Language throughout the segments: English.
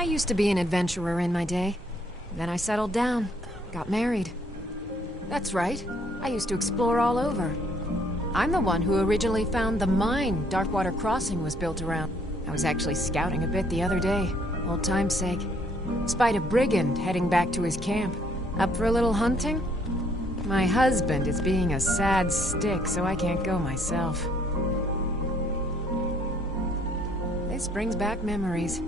I used to be an adventurer in my day. Then I settled down, got married. That's right, I used to explore all over. I'm the one who originally found the mine Darkwater Crossing was built around. I was actually scouting a bit the other day, old time's sake. Spied a brigand heading back to his camp. Up for a little hunting? My husband is being a sad stick, so I can't go myself. This brings back memories.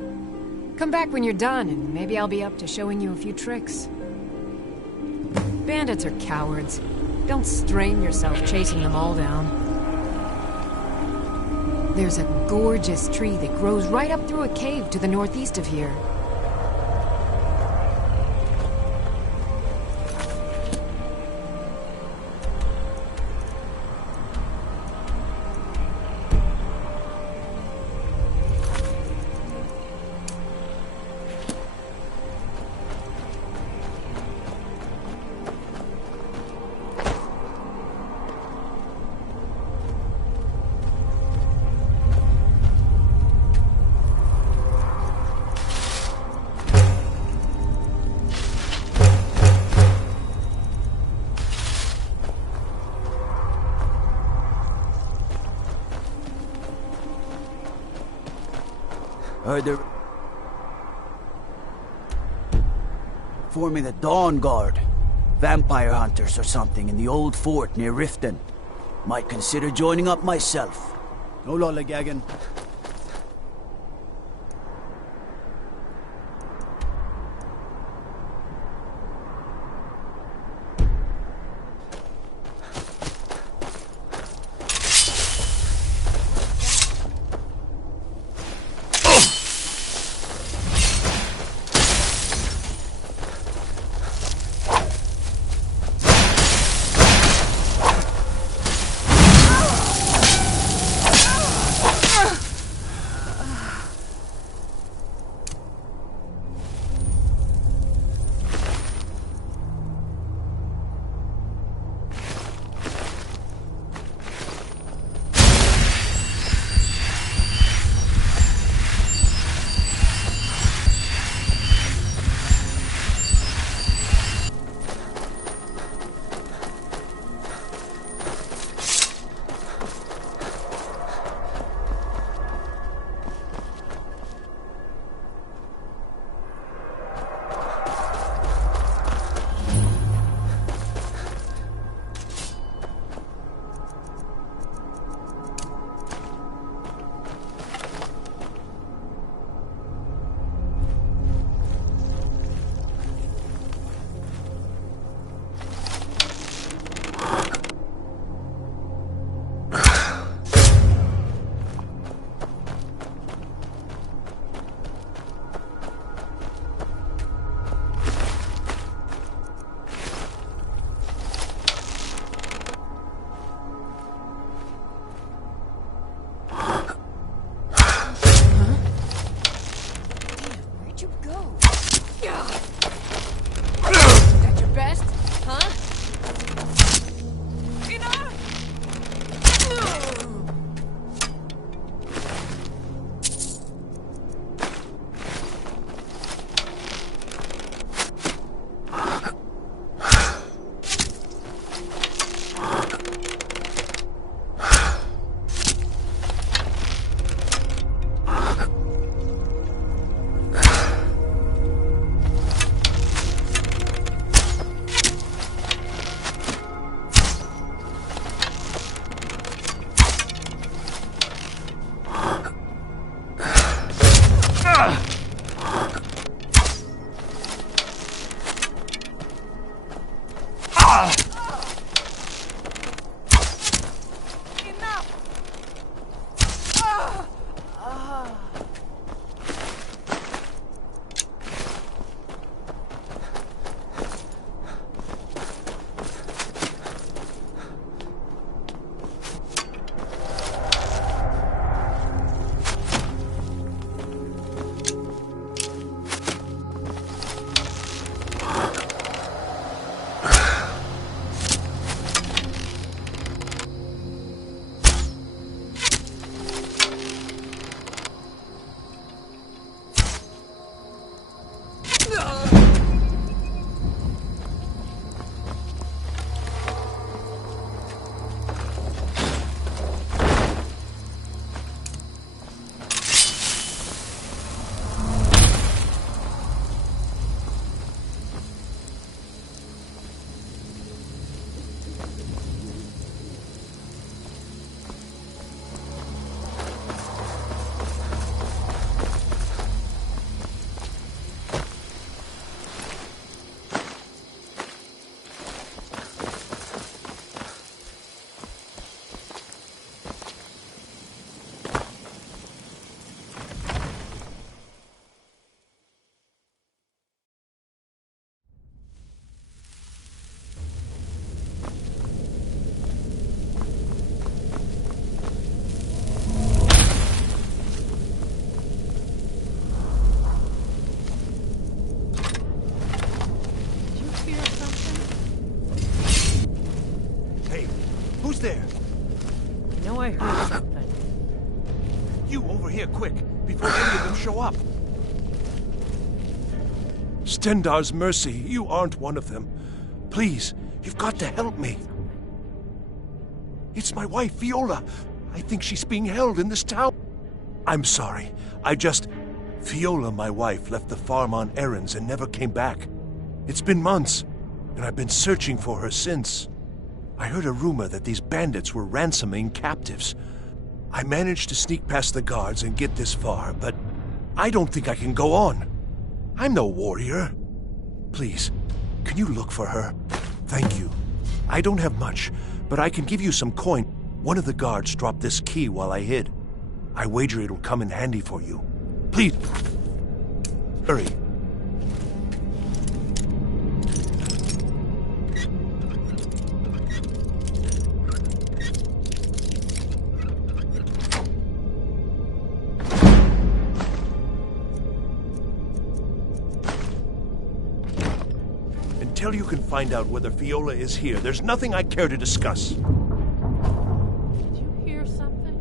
Come back when you're done, and maybe I'll be up to showing you a few tricks. Bandits are cowards. Don't strain yourself chasing them all down. There's a gorgeous tree that grows right up through a cave to the northeast of here. Heard they're forming the Dawn Guard. Vampire hunters or something in the old fort near Riften. Might consider joining up myself. No lollygagging. know I heard something. You over here, quick, before any of them show up. Stendar's mercy, you aren't one of them. Please, you've got to help me. It's my wife, Viola. I think she's being held in this town. I'm sorry. Viola, my wife, left the farm on errands and never came back. It's been months, and I've been searching for her since. I heard a rumor that these bandits were ransoming captives. I managed to sneak past the guards and get this far, but I don't think I can go on. I'm no warrior. Please, can you look for her? Thank you. I don't have much, but I can give you some coin. One of the guards dropped this key while I hid. I wager it'll come in handy for you. Please, hurry. Until you can find out whether Viola is here, there's nothing I care to discuss. Did you hear something?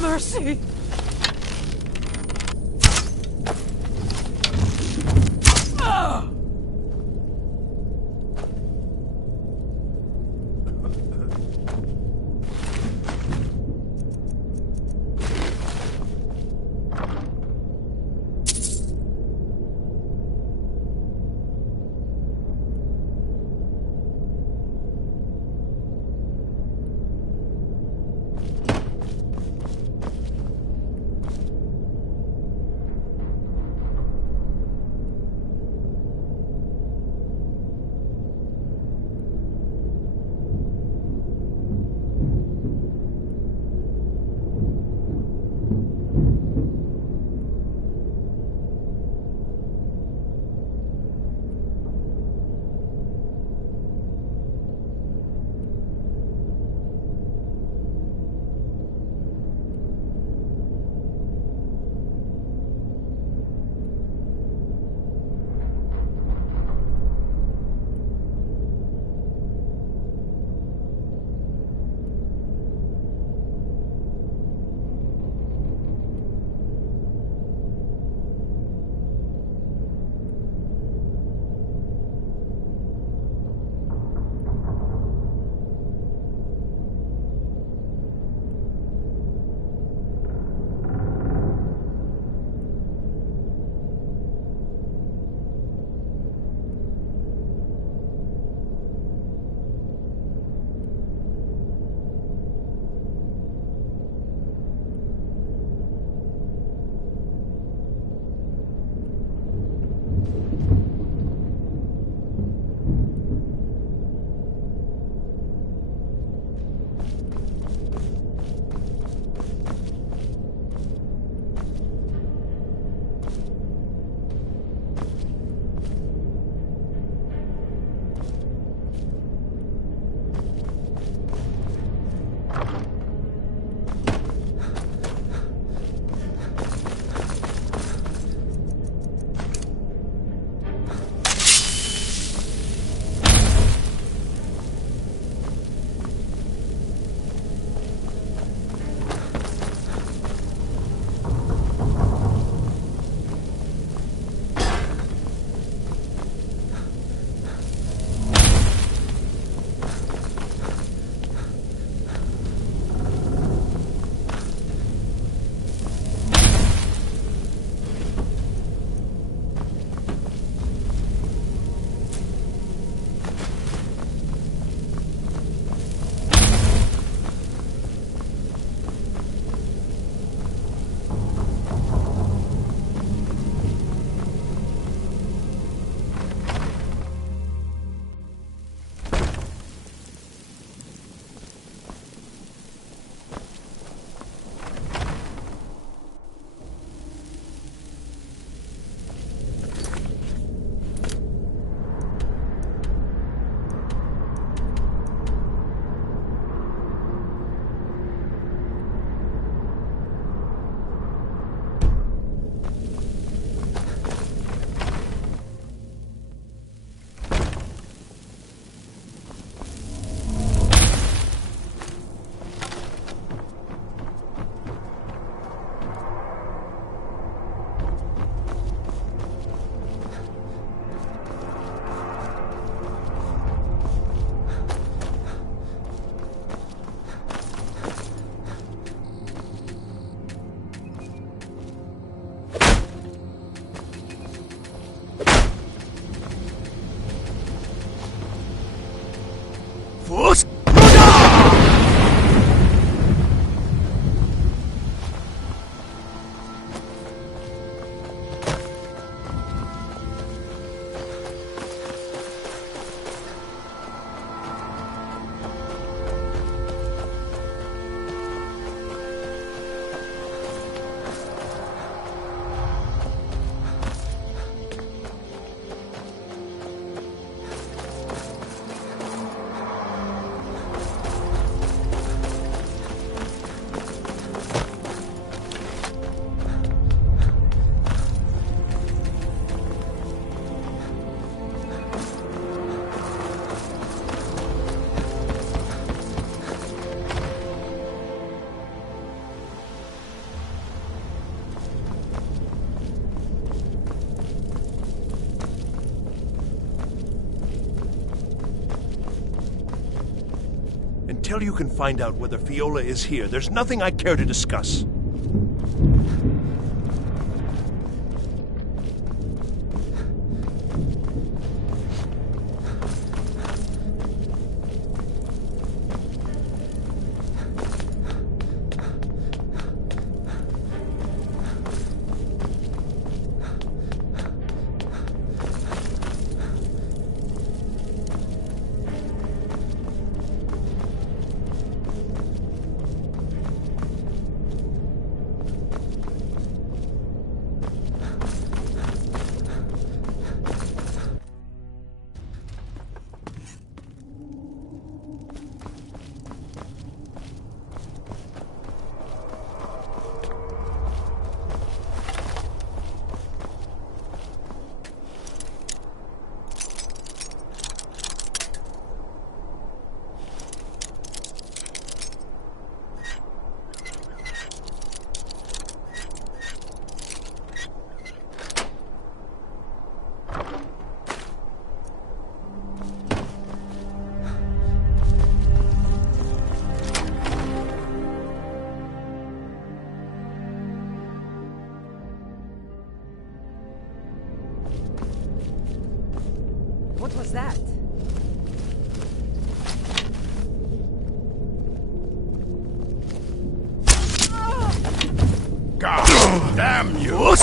Mercy! Fus! Until you can find out whether Fiola is here, there's nothing I care to discuss. What was that? God damn you!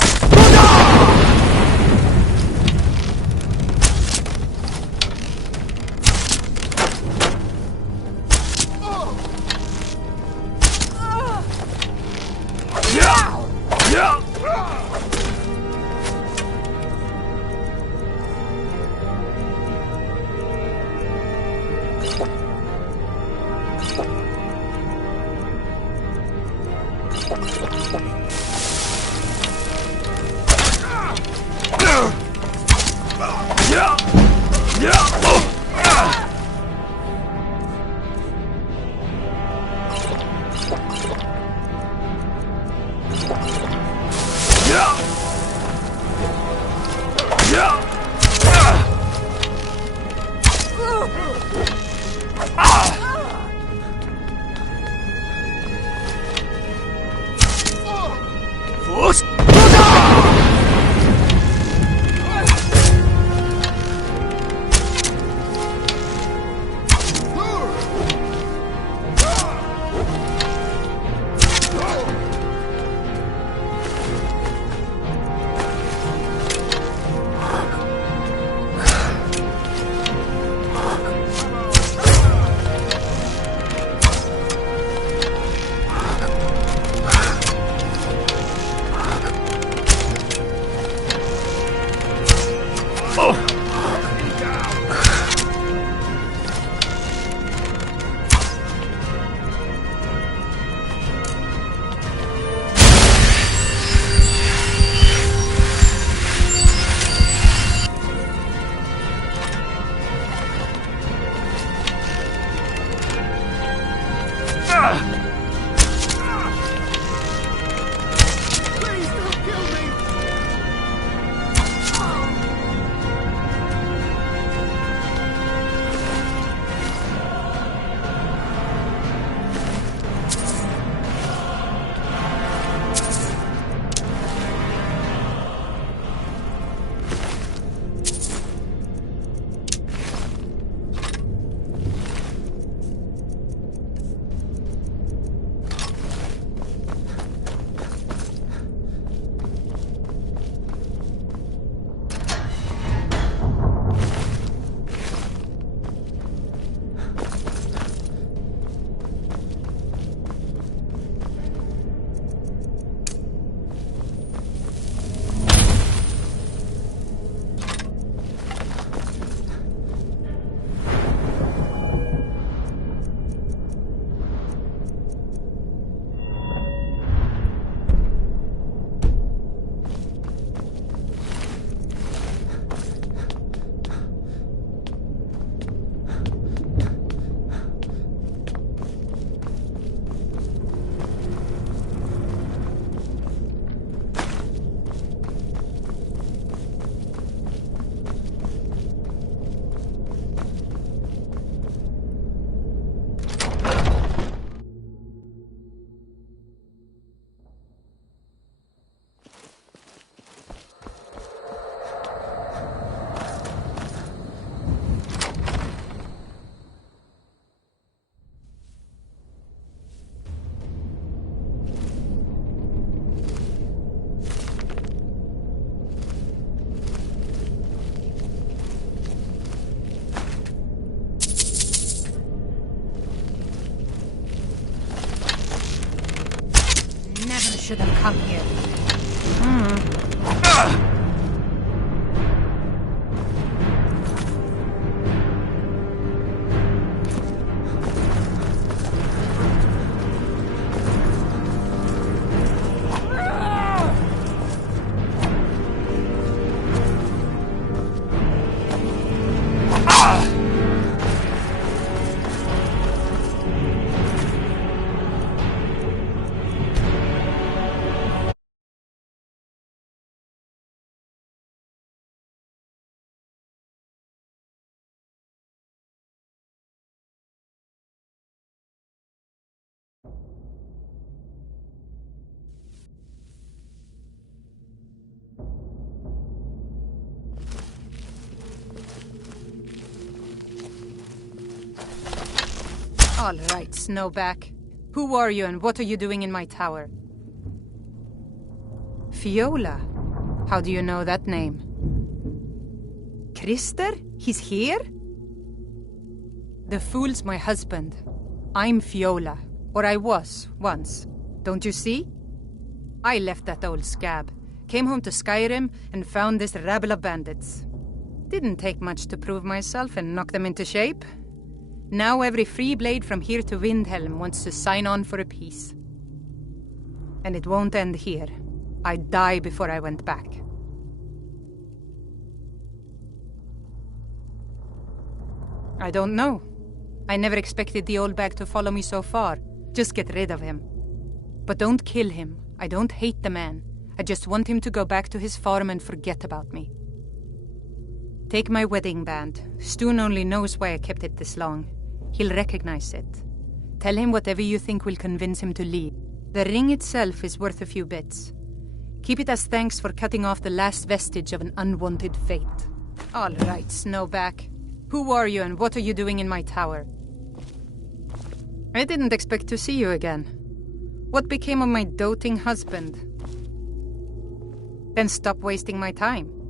never should have come here. All right, Snowback. Who are you and what are you doing in my tower? Fiola? How do you know that name? Krister? He's here? The fool's my husband. I'm Fiola. Or I was, once. Don't you see? I left that old scab, came home to Skyrim, and found this rabble of bandits. Didn't take much to prove myself and knock them into shape. Now every free blade from here to Windhelm wants to sign on for a peace. And it won't end here. I'd die before I went back. I don't know. I never expected the old bag to follow me so far. Just get rid of him. But don't kill him. I don't hate the man. I just want him to go back to his farm and forget about me. Take my wedding band. Stoon only knows why I kept it this long. He'll recognize it. Tell him whatever you think will convince him to leave. The ring itself is worth a few bits. Keep it as thanks for cutting off the last vestige of an unwanted fate. All right, Snowback. Who are you and what are you doing in my tower? I didn't expect to see you again. What became of my doting husband? Then stop wasting my time.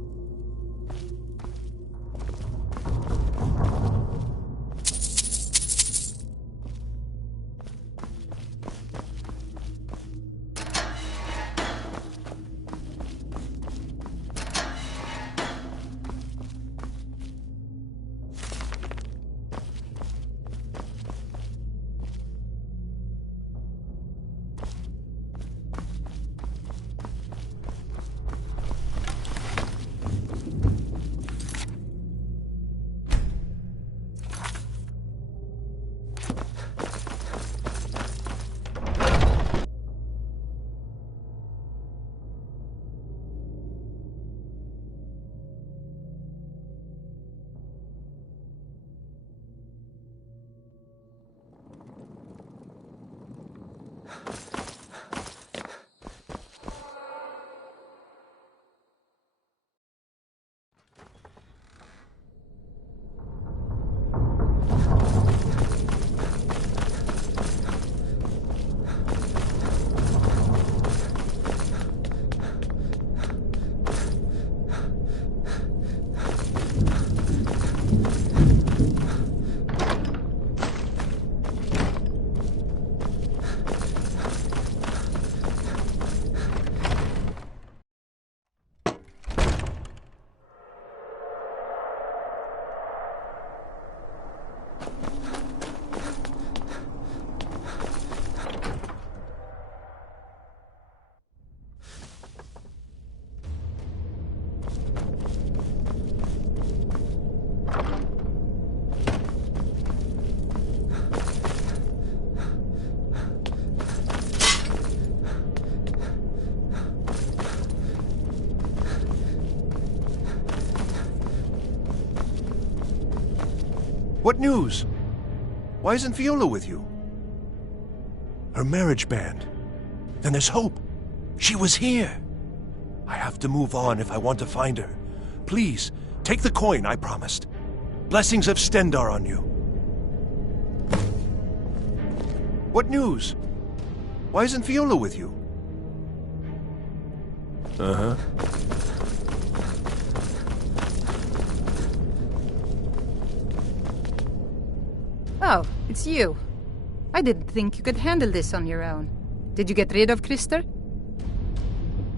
What news? Why isn't Fiola with you? Her marriage band. Then there's hope. She was here. I have to move on if I want to find her. Please, take the coin I promised. Blessings of Stendar on you. What news? Why isn't Fiola with you? Uh-huh. Oh, it's you. I didn't think you could handle this on your own. Did you get rid of Krister?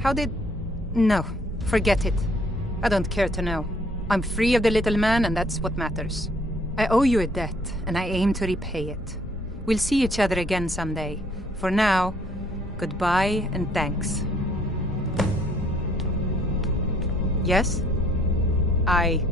How did... No, forget it. I don't care to know. I'm free of the little man, and that's what matters. I owe you a debt, and I aim to repay it. We'll see each other again someday. For now, goodbye and thanks. Yes? I...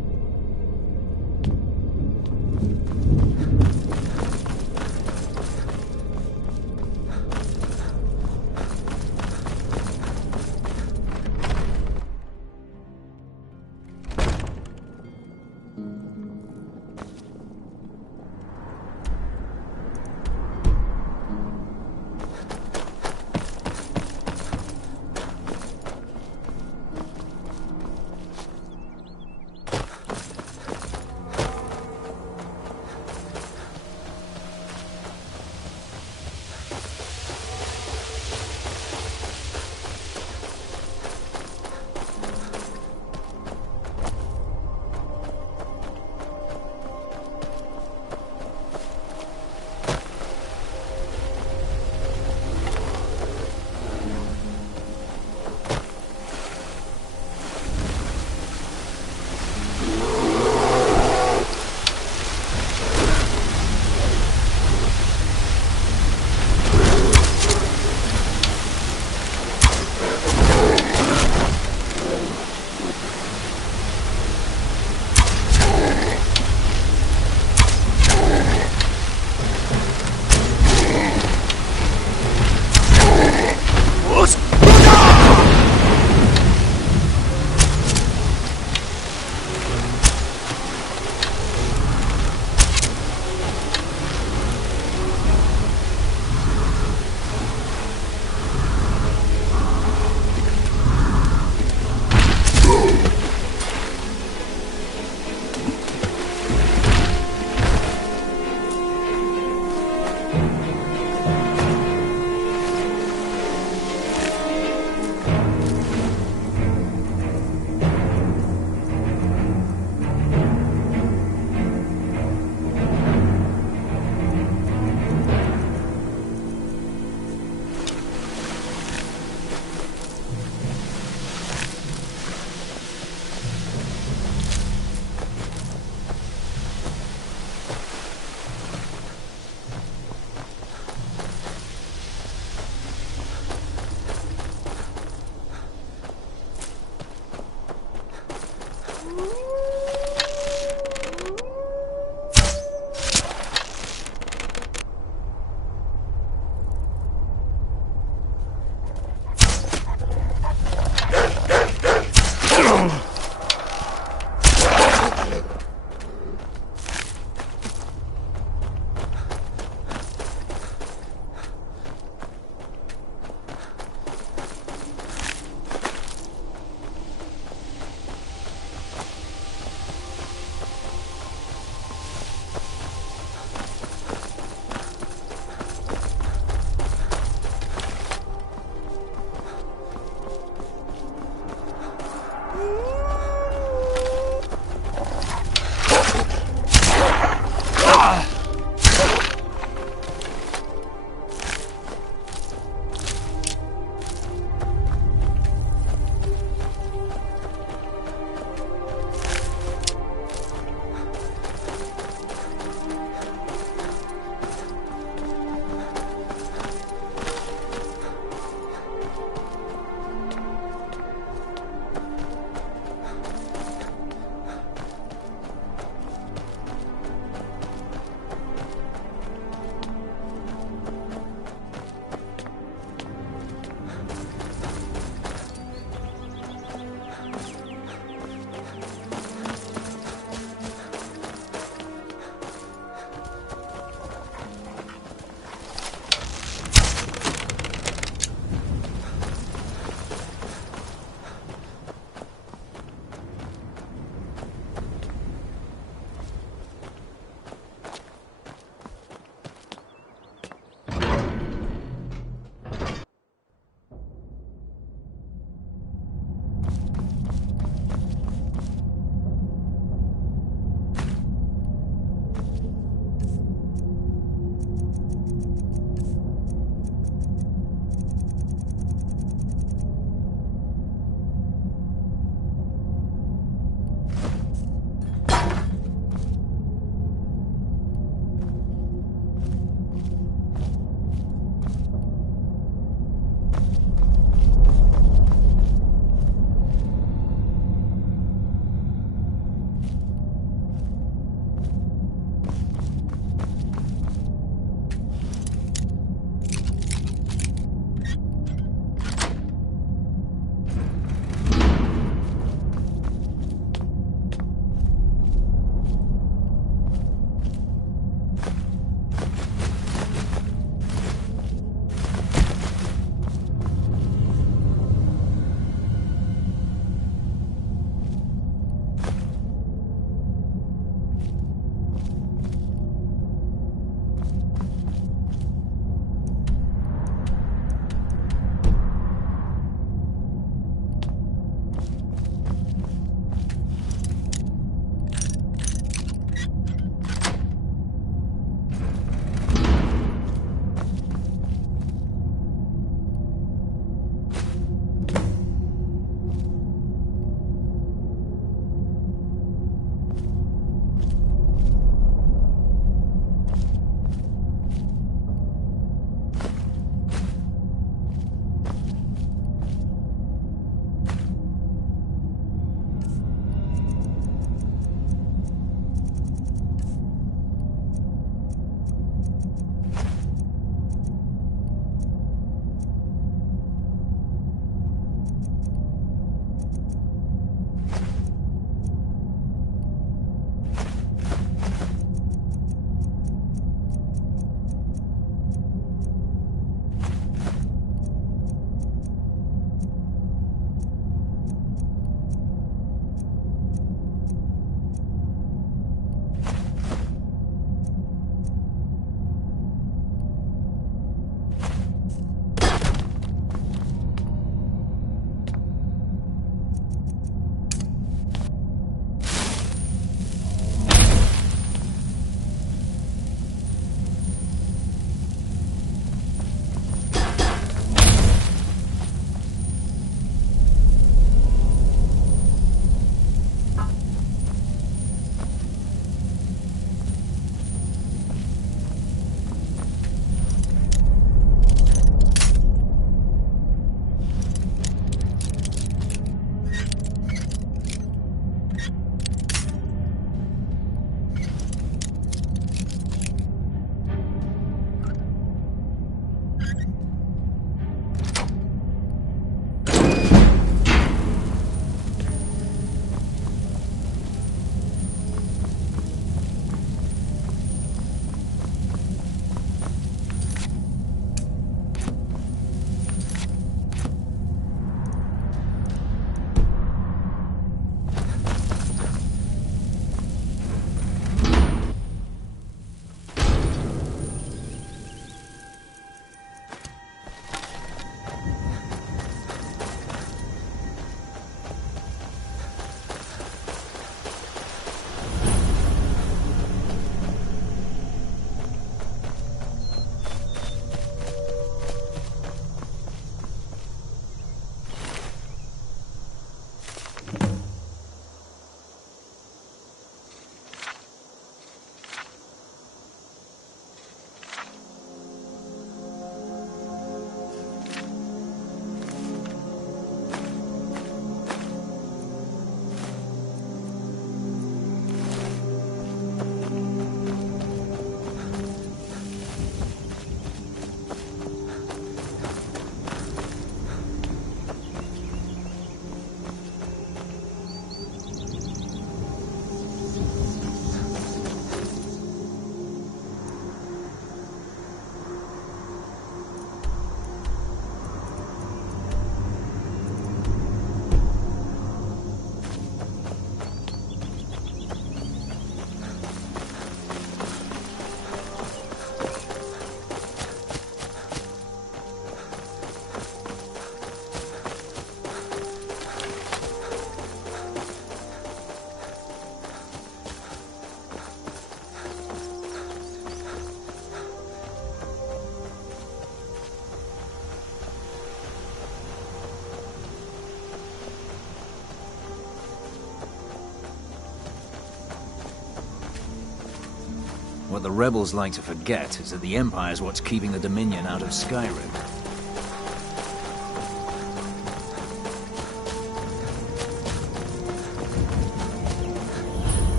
What the rebels like to forget is that the Empire's what's keeping the Dominion out of Skyrim.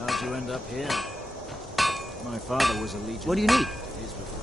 How'd you end up here? My father was a legion. What do you need? Days before.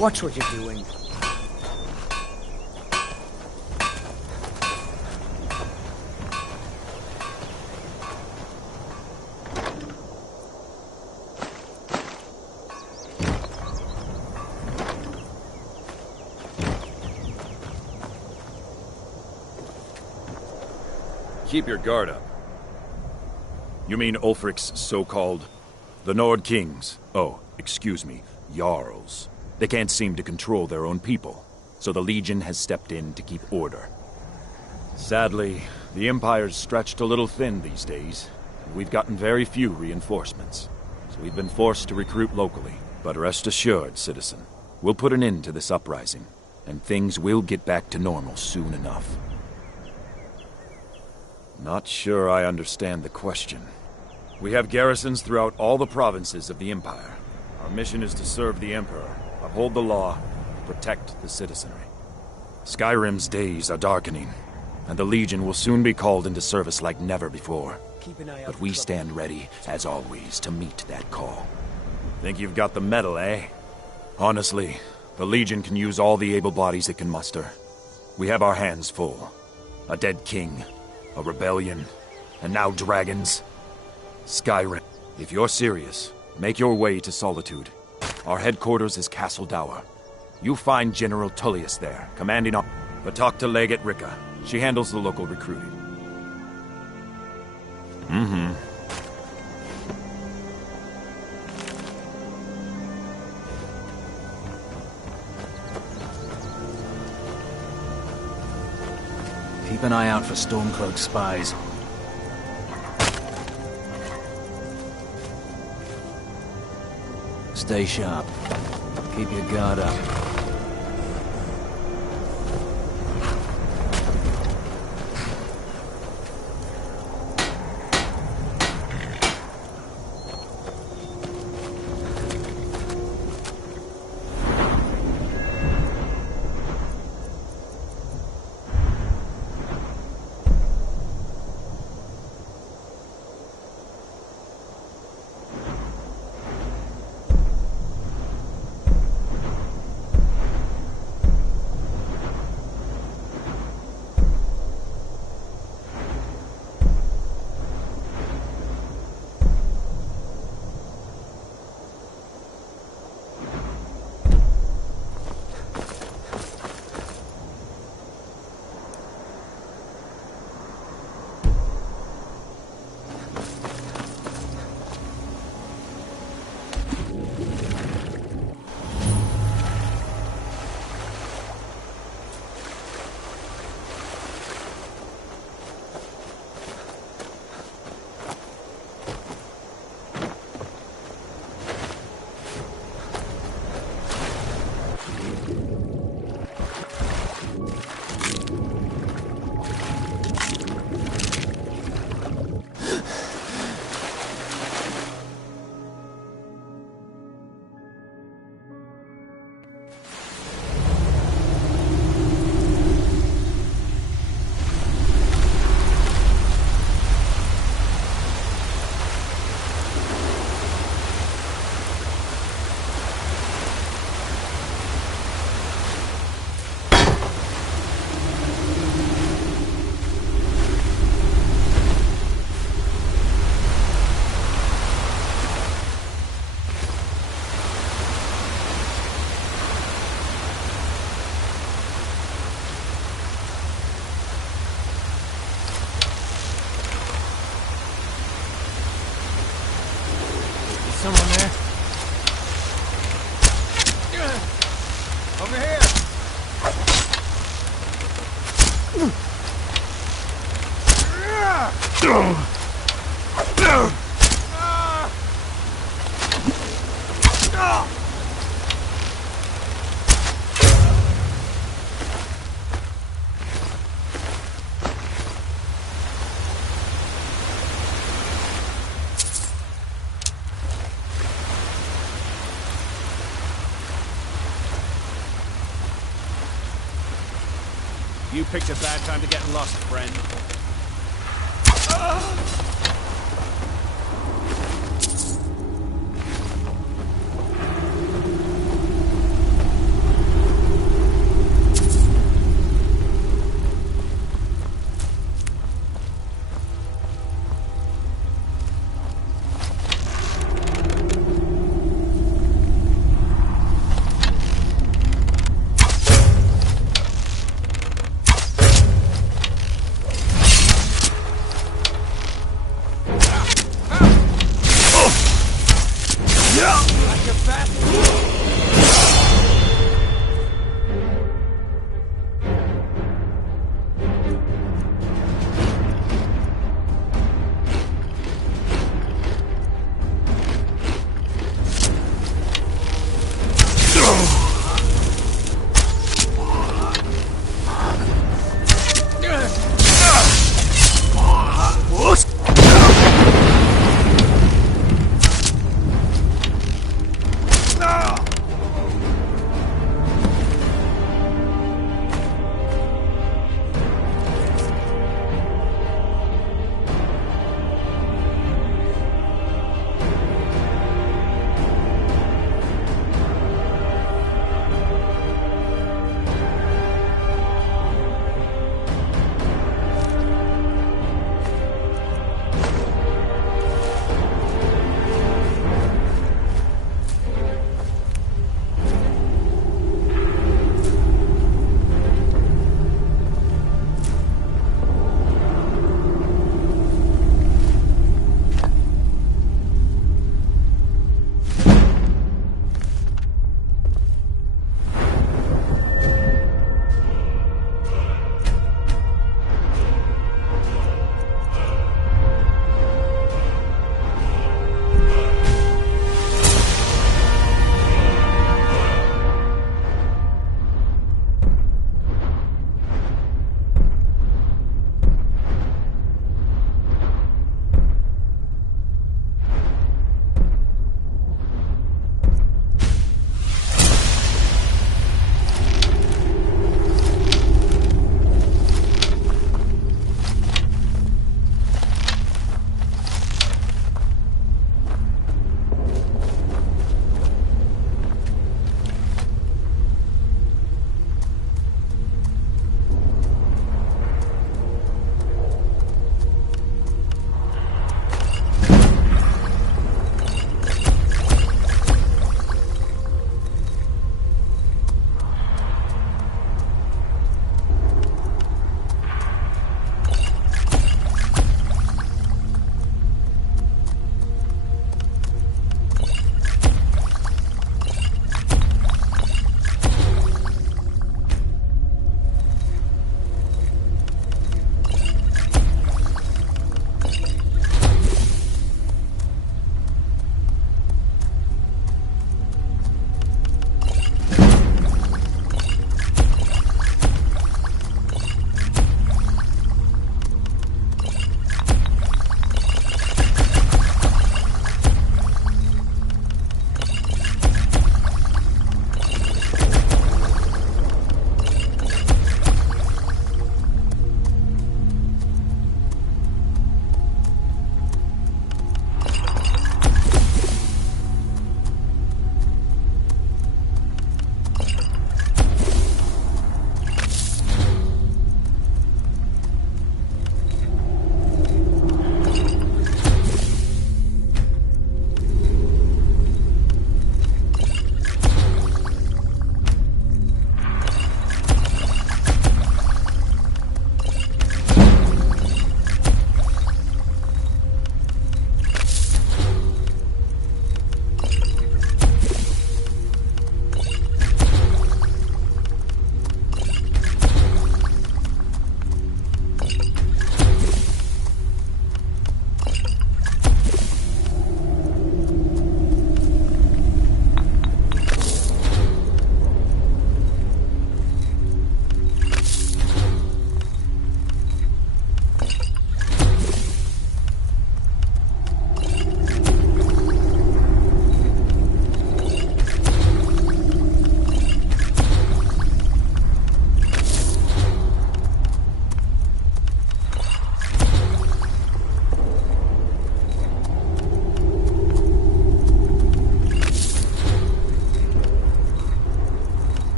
Watch what you're doing. Keep your guard up. You mean Ulfric's so-called... the Nord Kings? Oh, excuse me, Jarls. They can't seem to control their own people, so the Legion has stepped in to keep order. Sadly, the Empire's stretched a little thin these days, and we've gotten very few reinforcements. So we've been forced to recruit locally. But rest assured, citizen, we'll put an end to this uprising, and things will get back to normal soon enough. Not sure I understand the question. We have garrisons throughout all the provinces of the Empire. Our mission is to serve the Emperor, uphold the law, protect the citizenry. Skyrim's days are darkening, and the Legion will soon be called into service like never before. Keep an eye out. But we stand ready, as always, to meet that call. Think you've got the mettle, eh? Honestly, the Legion can use all the able bodies it can muster. We have our hands full. A dead king, a rebellion, and now dragons. Skyrim. If you're serious, make your way to Solitude. Our headquarters is Castle Dower. You find General Tullius there, commanding our... But talk to Legate Ricka. She handles the local recruiting. Keep an eye out for Stormcloak spies. Stay sharp. Keep your guard up. Over here! You picked a bad time to get lost, friend.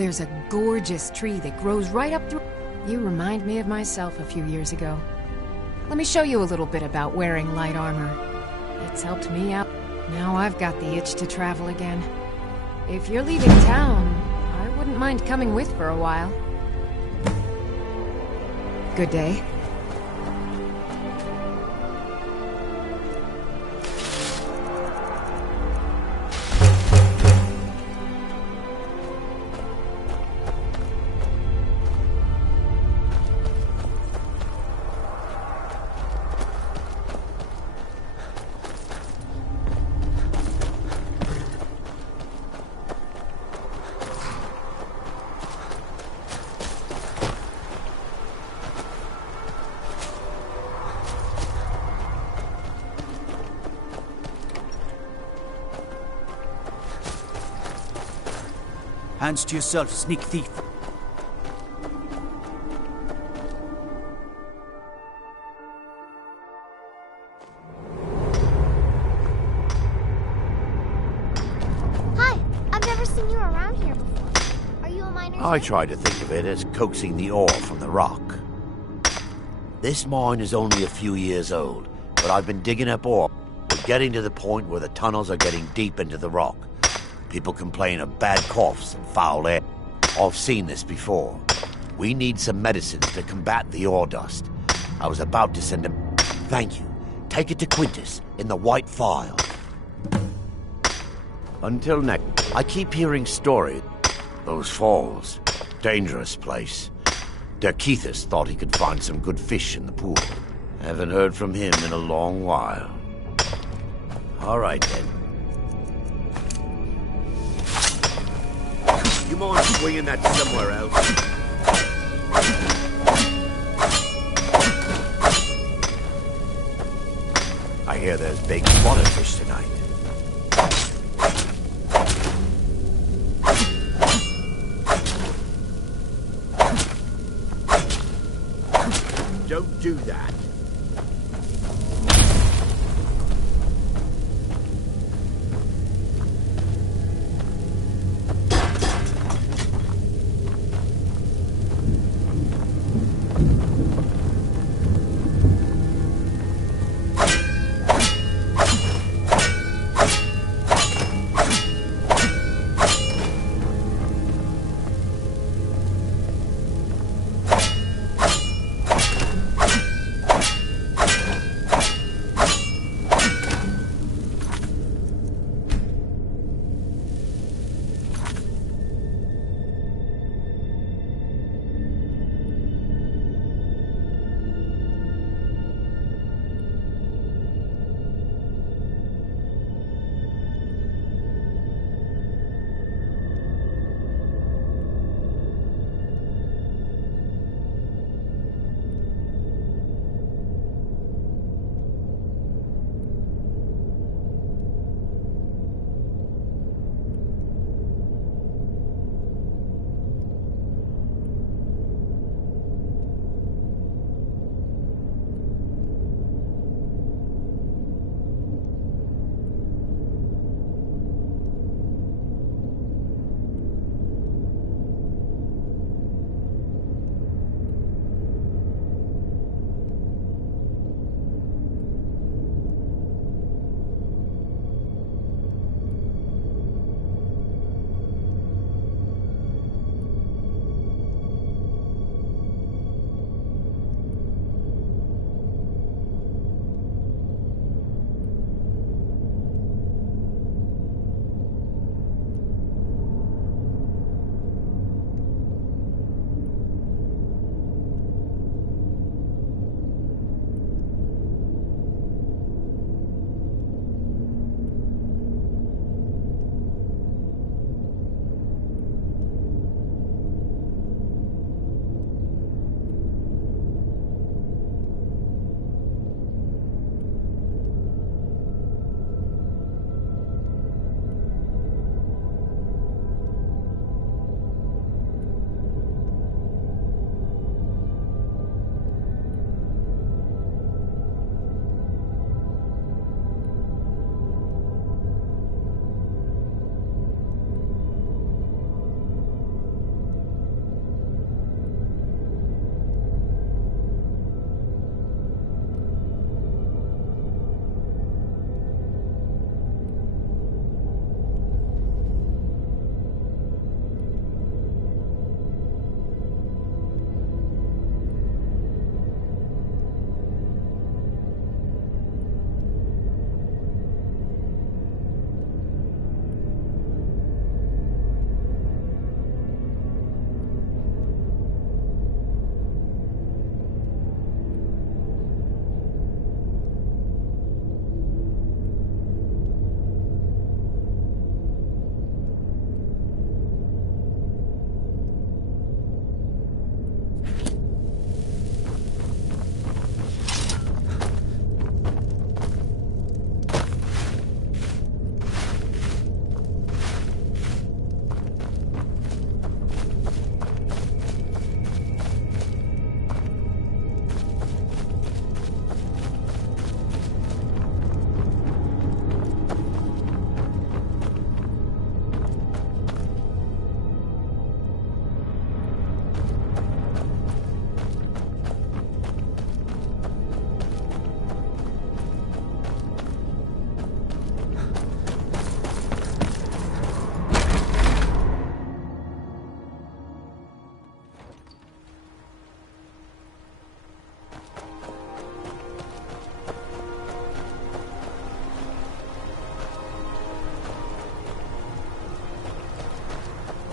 There's a gorgeous tree that grows right up through... You remind me of myself a few years ago. Let me show you a little bit about wearing light armor. It's helped me out. Now I've got the itch to travel again. If you're leaving town, I wouldn't mind coming with for a while. Good day. Hands to yourself, sneak thief. Hi, I've never seen you around here before. Are you a miner? I try to think of it as coaxing the ore from the rock. This mine is only a few years old, but I've been digging up ore. We're getting to the point where the tunnels are getting deep into the rock. People complain of bad coughs and foul air. I've seen this before. We need some medicines to combat the ore dust. I was about to send them... Thank you. Take it to Quintus in the white file. Until next... I keep hearing stories. Those falls. Dangerous place. Derkethus thought he could find some good fish in the pool. Haven't heard from him in a long while. All right, then. You mind swinging that somewhere else? I hear there's big water fish tonight. Don't do that.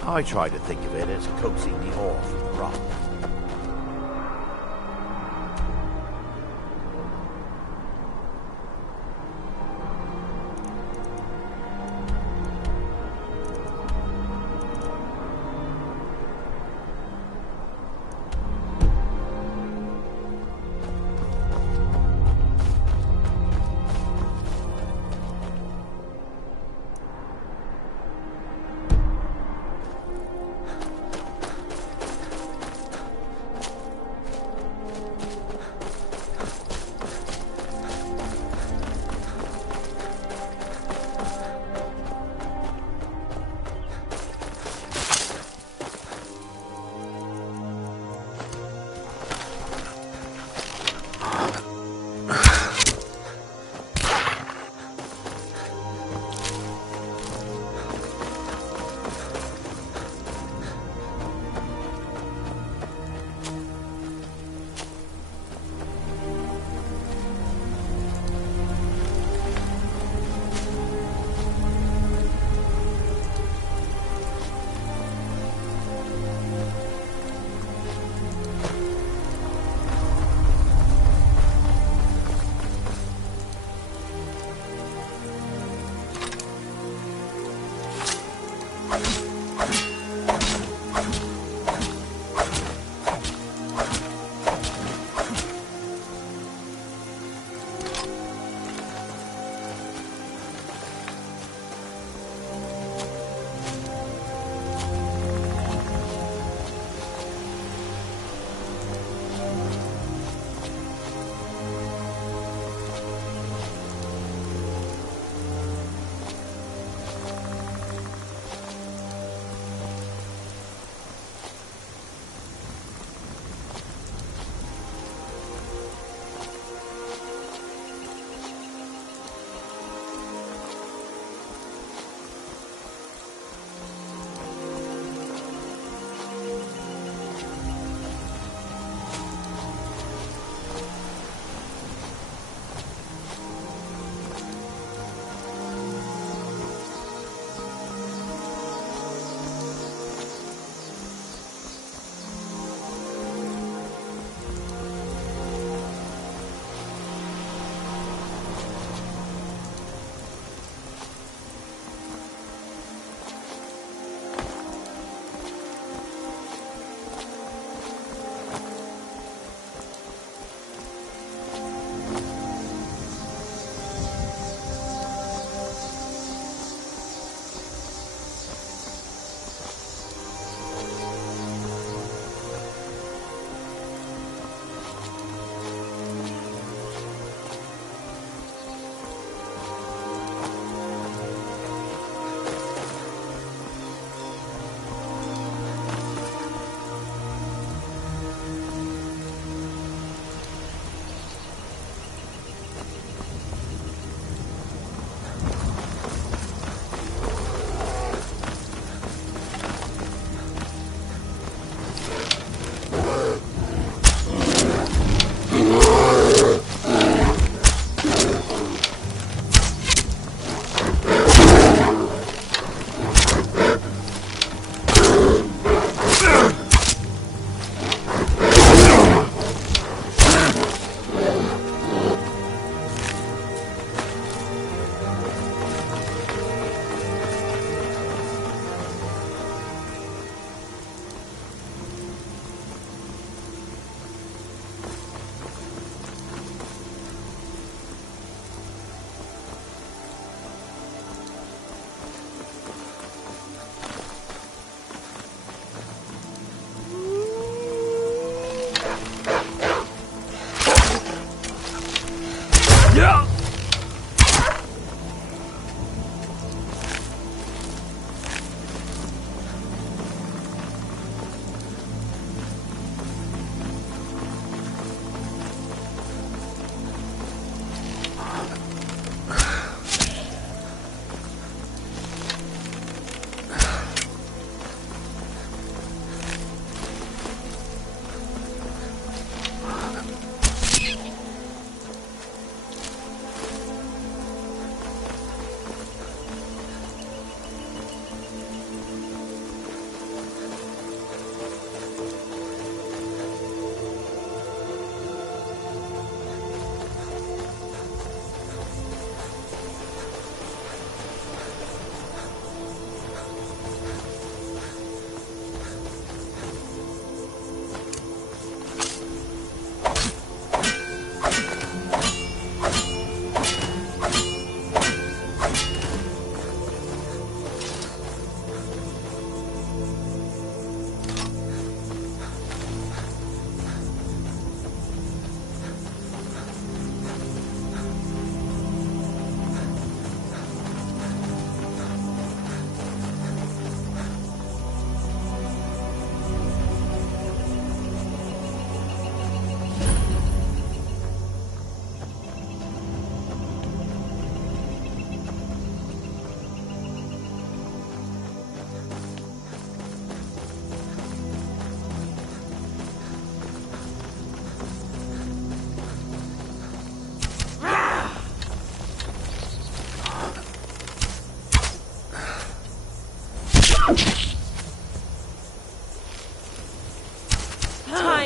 I try to think of it as coaxing the ore from the rock.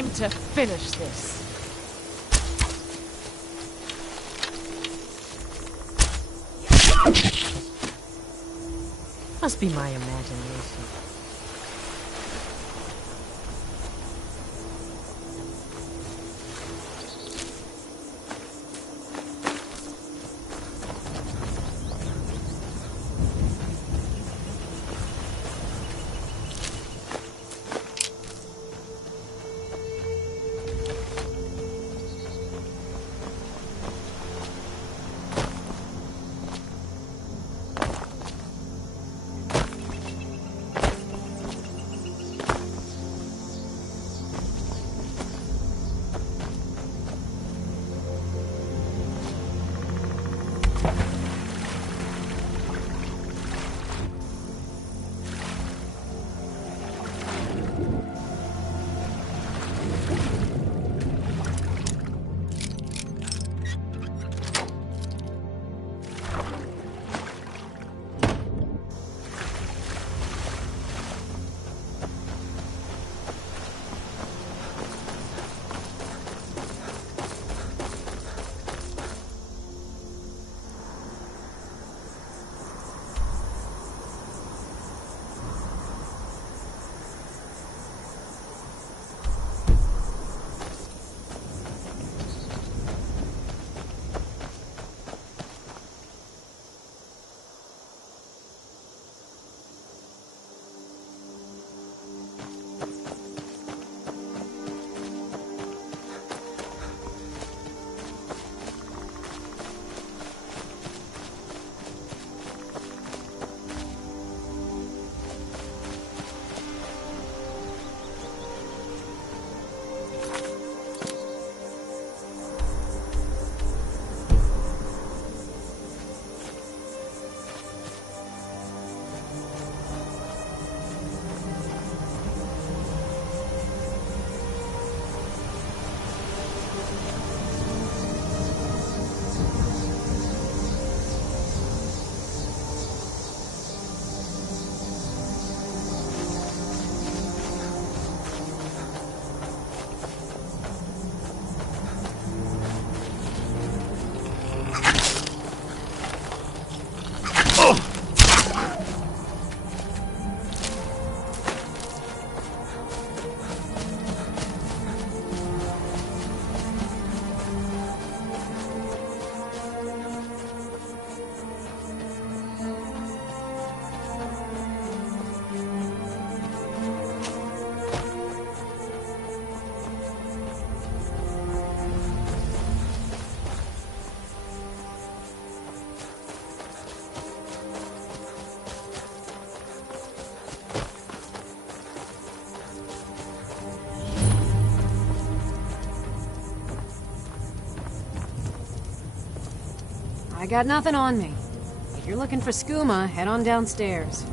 time to finish this. Must be my imagination. I got nothing on me. If you're looking for skooma, head on downstairs.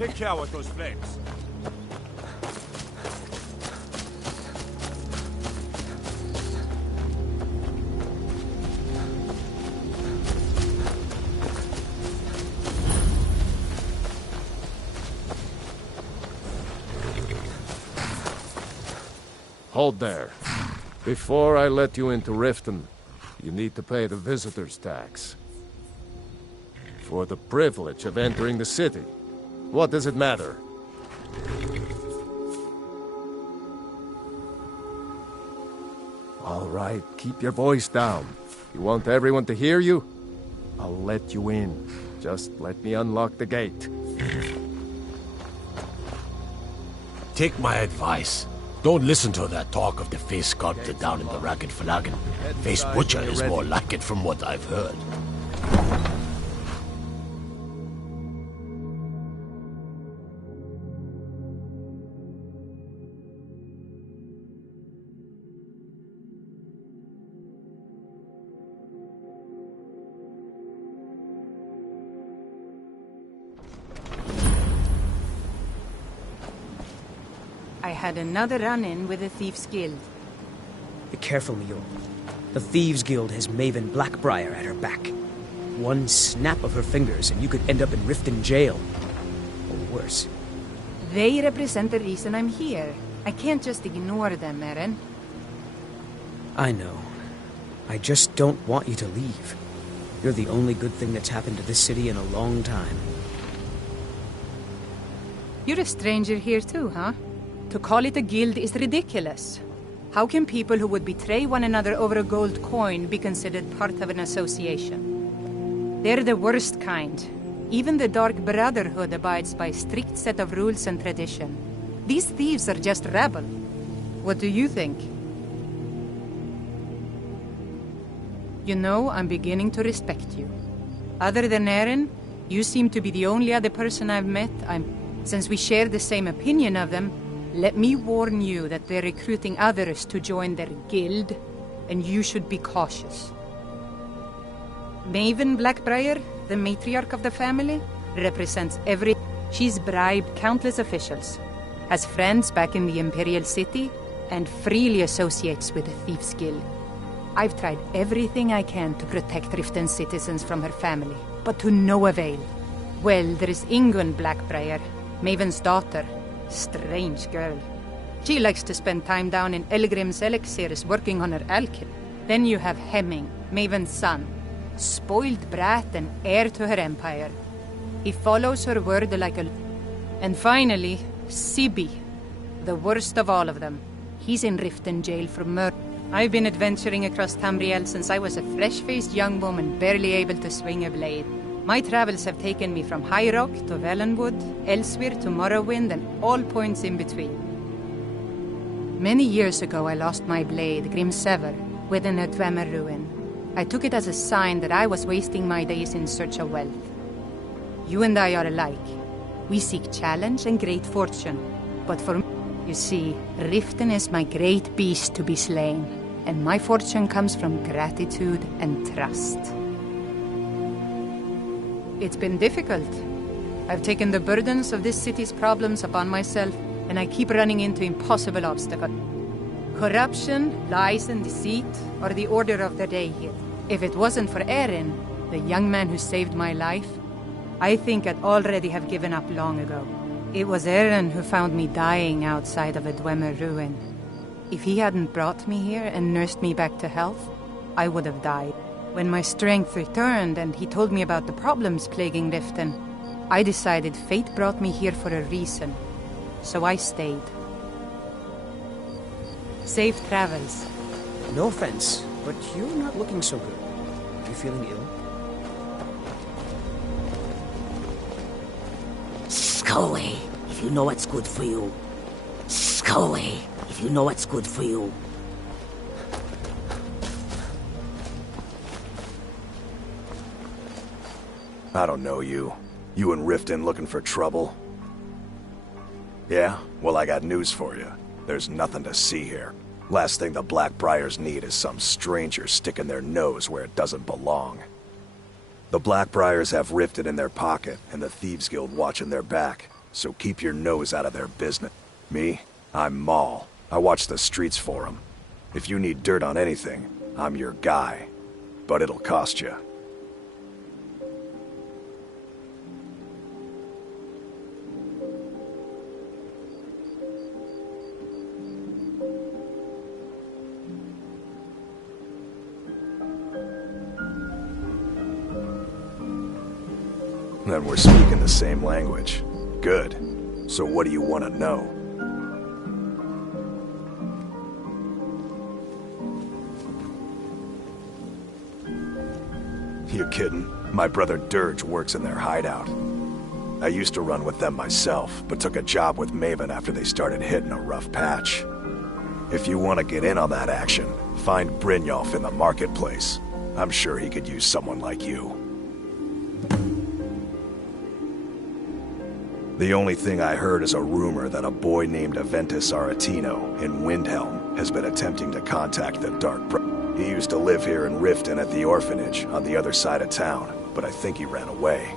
Take care with those flames. Hold there. Before I let you into Riften, you need to pay the visitor's tax. For the privilege of entering the city. What does it matter? All right, keep your voice down. You want everyone to hear you? I'll let you in. Just let me unlock the gate. Take my advice. Don't listen to that talk of the face sculptor down in the Ragged Flagon. Face Butcher is more like it from what I've heard. I had another run-in with the Thieves' Guild. Be careful, Mule. The Thieves' Guild has Maven Blackbriar at her back. One snap of her fingers and you could end up in Riften jail. Or worse. They represent the reason I'm here. I can't just ignore them, Eren. I know. I just don't want you to leave. You're the only good thing that's happened to this city in a long time. You're a stranger here too, huh? To call it a guild is ridiculous. How can people who would betray one another over a gold coin be considered part of an association? They're the worst kind. Even the Dark Brotherhood abides by a strict set of rules and tradition. These thieves are just rabble. What do you think? You know, I'm beginning to respect you. Other than Eren, you seem to be the only other person I've met. Since we share the same opinion of them, let me warn you that they're recruiting others to join their guild, and you should be cautious. Maven Blackbriar, the matriarch of the family, represents She's bribed countless officials, has friends back in the Imperial City, and freely associates with the Thieves' Guild. I've tried everything I can to protect Riften's citizens from her family, but to no avail. Well, there is Ingun Blackbriar, Maven's daughter. Strange girl. She likes to spend time down in Elgrim's elixirs working on her alchemy. Then you have Hemming, Maven's son. Spoiled brat and heir to her empire. He follows her word like a... And finally, Sibi, the worst of all of them. He's in Riften jail for murder. I've been adventuring across Tamriel since I was a fresh-faced young woman barely able to swing a blade. My travels have taken me from High Rock to Valenwood, Elsewhere to Morrowind, and all points in between. Many years ago I lost my blade, Grimsever, within a Dwemer ruin. I took it as a sign that I was wasting my days in search of wealth. You and I are alike. We seek challenge and great fortune. But for me, you see, Riften is my great beast to be slain, and my fortune comes from gratitude and trust. It's been difficult. I've taken the burdens of this city's problems upon myself, and I keep running into impossible obstacles. Corruption, lies and deceit are the order of the day here. If it wasn't for Eren, the young man who saved my life, I think I'd already have given up long ago. It was Eren who found me dying outside of a Dwemer ruin. If he hadn't brought me here and nursed me back to health, I would have died. When my strength returned and he told me about the problems plaguing Riften, I decided fate brought me here for a reason. So I stayed. Safe travels. No offense, but you're not looking so good. Are you feeling ill? Scully, if you know what's good for you. Scully, if you know what's good for you. I don't know you. You and Riften looking for trouble? Yeah? Well, I got news for you. There's nothing to see here. Last thing the Blackbriars need is some stranger sticking their nose where it doesn't belong. The Blackbriars have Riften in their pocket, and the Thieves Guild watching their back, so keep your nose out of their business. Me? I'm Maul. I watch the streets for them. If you need dirt on anything, I'm your guy. But it'll cost you. Then we're speaking the same language. Good. So what do you want to know? You kidding? My brother Dirge works in their hideout. I used to run with them myself, but took a job with Maven after they started hitting a rough patch. If you want to get in on that action, find Brynjolf in the marketplace. I'm sure he could use someone like you. The only thing I heard is a rumor that a boy named Aventus Aretino in Windhelm has been attempting to contact the Dark Brotherhood. He used to live here in Riften at the orphanage on the other side of town, but I think he ran away.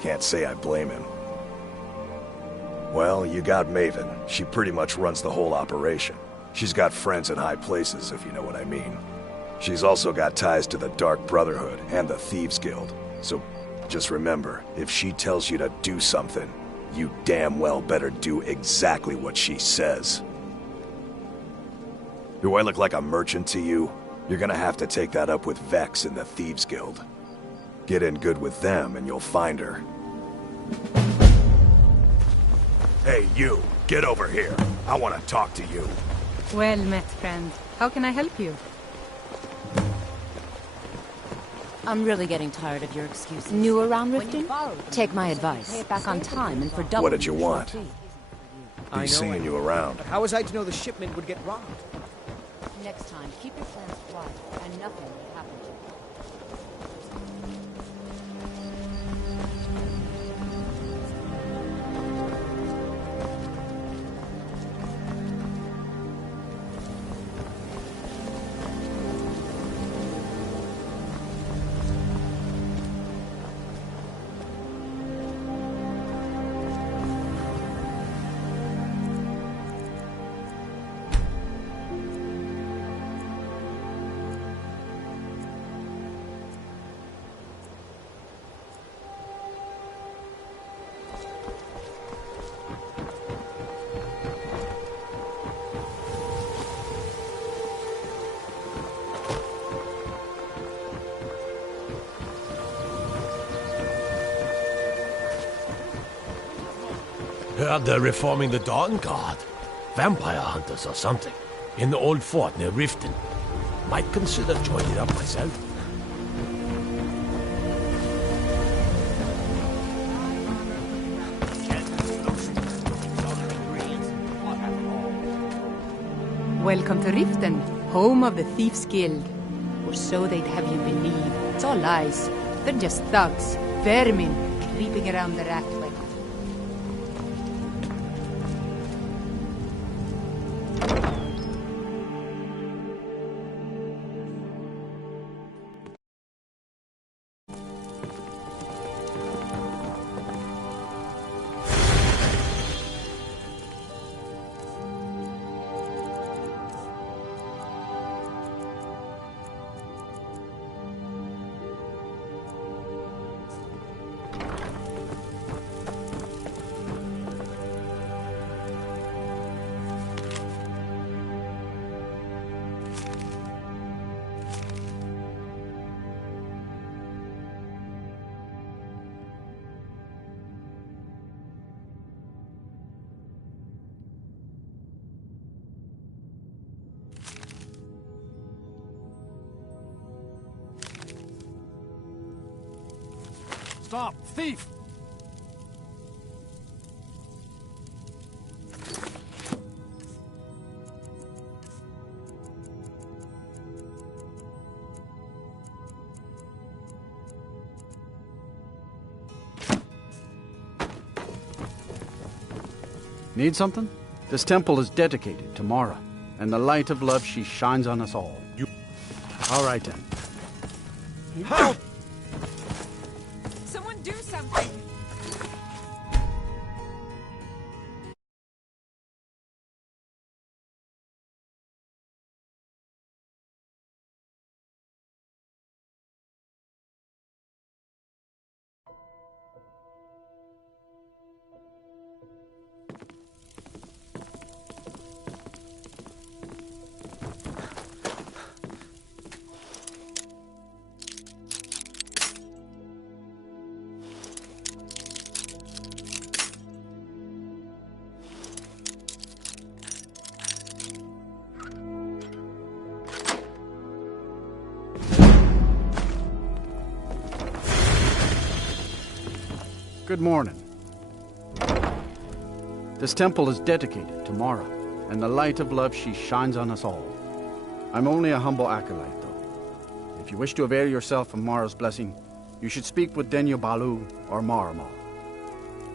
Can't say I blame him. Well, you got Maven. She pretty much runs the whole operation. She's got friends in high places, if you know what I mean. She's also got ties to the Dark Brotherhood and the Thieves Guild. So just remember, if she tells you to do something, you damn well better do exactly what she says. Do I look like a merchant to you? You're gonna have to take that up with Vex in the Thieves Guild. Get in good with them and you'll find her. Hey, you! Get over here! I want to talk to you. Well met, friend. How can I help you? I'm really getting tired of your excuses. New around Riften? Take my advice. Pay it back on time and for double. What did you usual want? fee. Be seeing you around. But how was I to know the shipment would get robbed? Next time, keep your plans quiet, and nothing will happen to you. Heard they're reforming the Dawn Guard. Vampire hunters or something. In the old fort near Riften. Might consider joining up myself. Welcome to Riften, home of the Thieves Guild. Or so they'd have you believe. It's all lies. They're just thugs, vermin, creeping around the Rathway. Stop! Thief! Need something? This temple is dedicated to Mara, and the light of love she shines on us all. All right then. Help! Someone do something! Good morning. This temple is dedicated to Mara, and the light of love she shines on us all. I'm only a humble acolyte, though. If you wish to avail yourself of Mara's blessing, you should speak with Denyo Balu or Marama.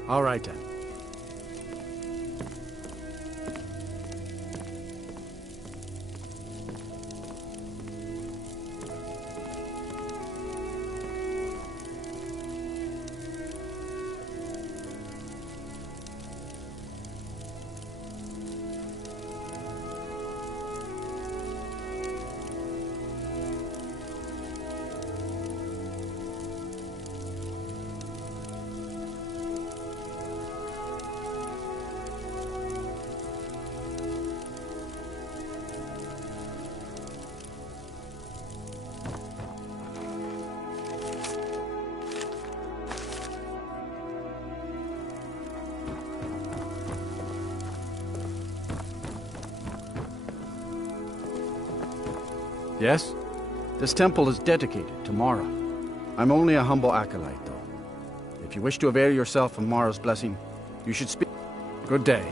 All right then. Yes? This temple is dedicated to Mara, I'm only a humble acolyte, though. If you wish to avail yourself of Mara's blessing, you should speak. Good day.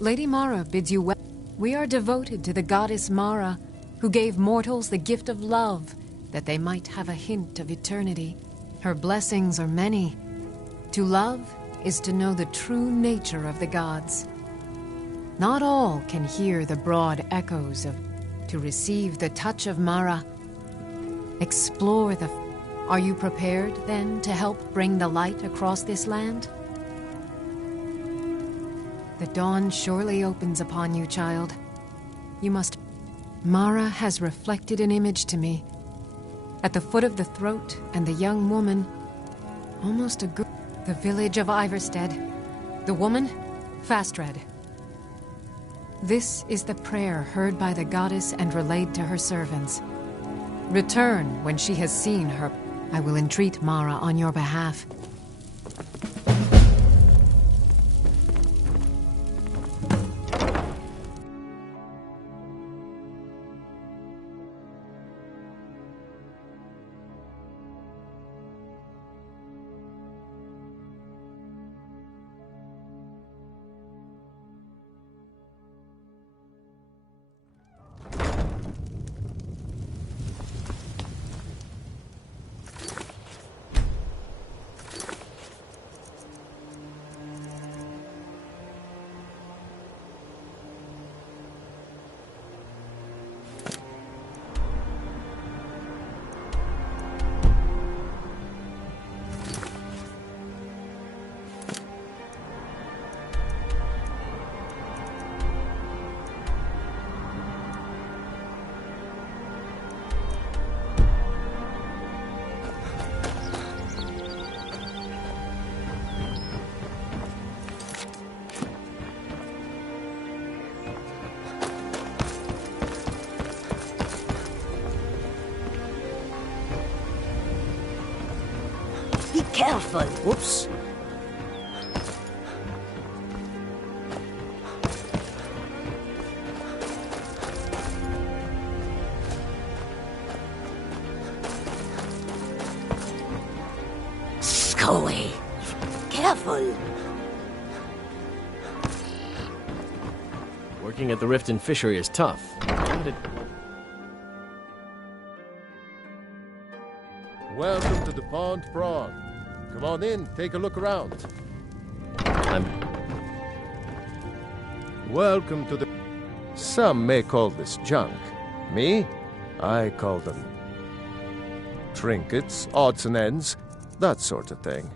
Lady Mara bids you well. We are devoted to the goddess Mara, who gave mortals the gift of love, that they might have a hint of eternity. Her blessings are many. To love is to know the true nature of the gods. Not all can hear the broad echoes of... To receive the touch of Mara, explore the... Are you prepared, then, to help bring the light across this land? The dawn surely opens upon you, child. You must... Mara has reflected an image to me. At the foot of the throat, and the young woman... Almost a good... The village of Iverstead. The woman? Fastred. This is the prayer heard by the goddess and relayed to her servants. Return when she has seen her. I will entreat Mara on your behalf. Careful. Whoops. Scully. Careful. Working at the Riften fishery is tough. Welcome to the Pond Prawn. Come on in, take a look around. Welcome to the... Some may call this junk. Me? I call them... trinkets, odds and ends, that sort of thing.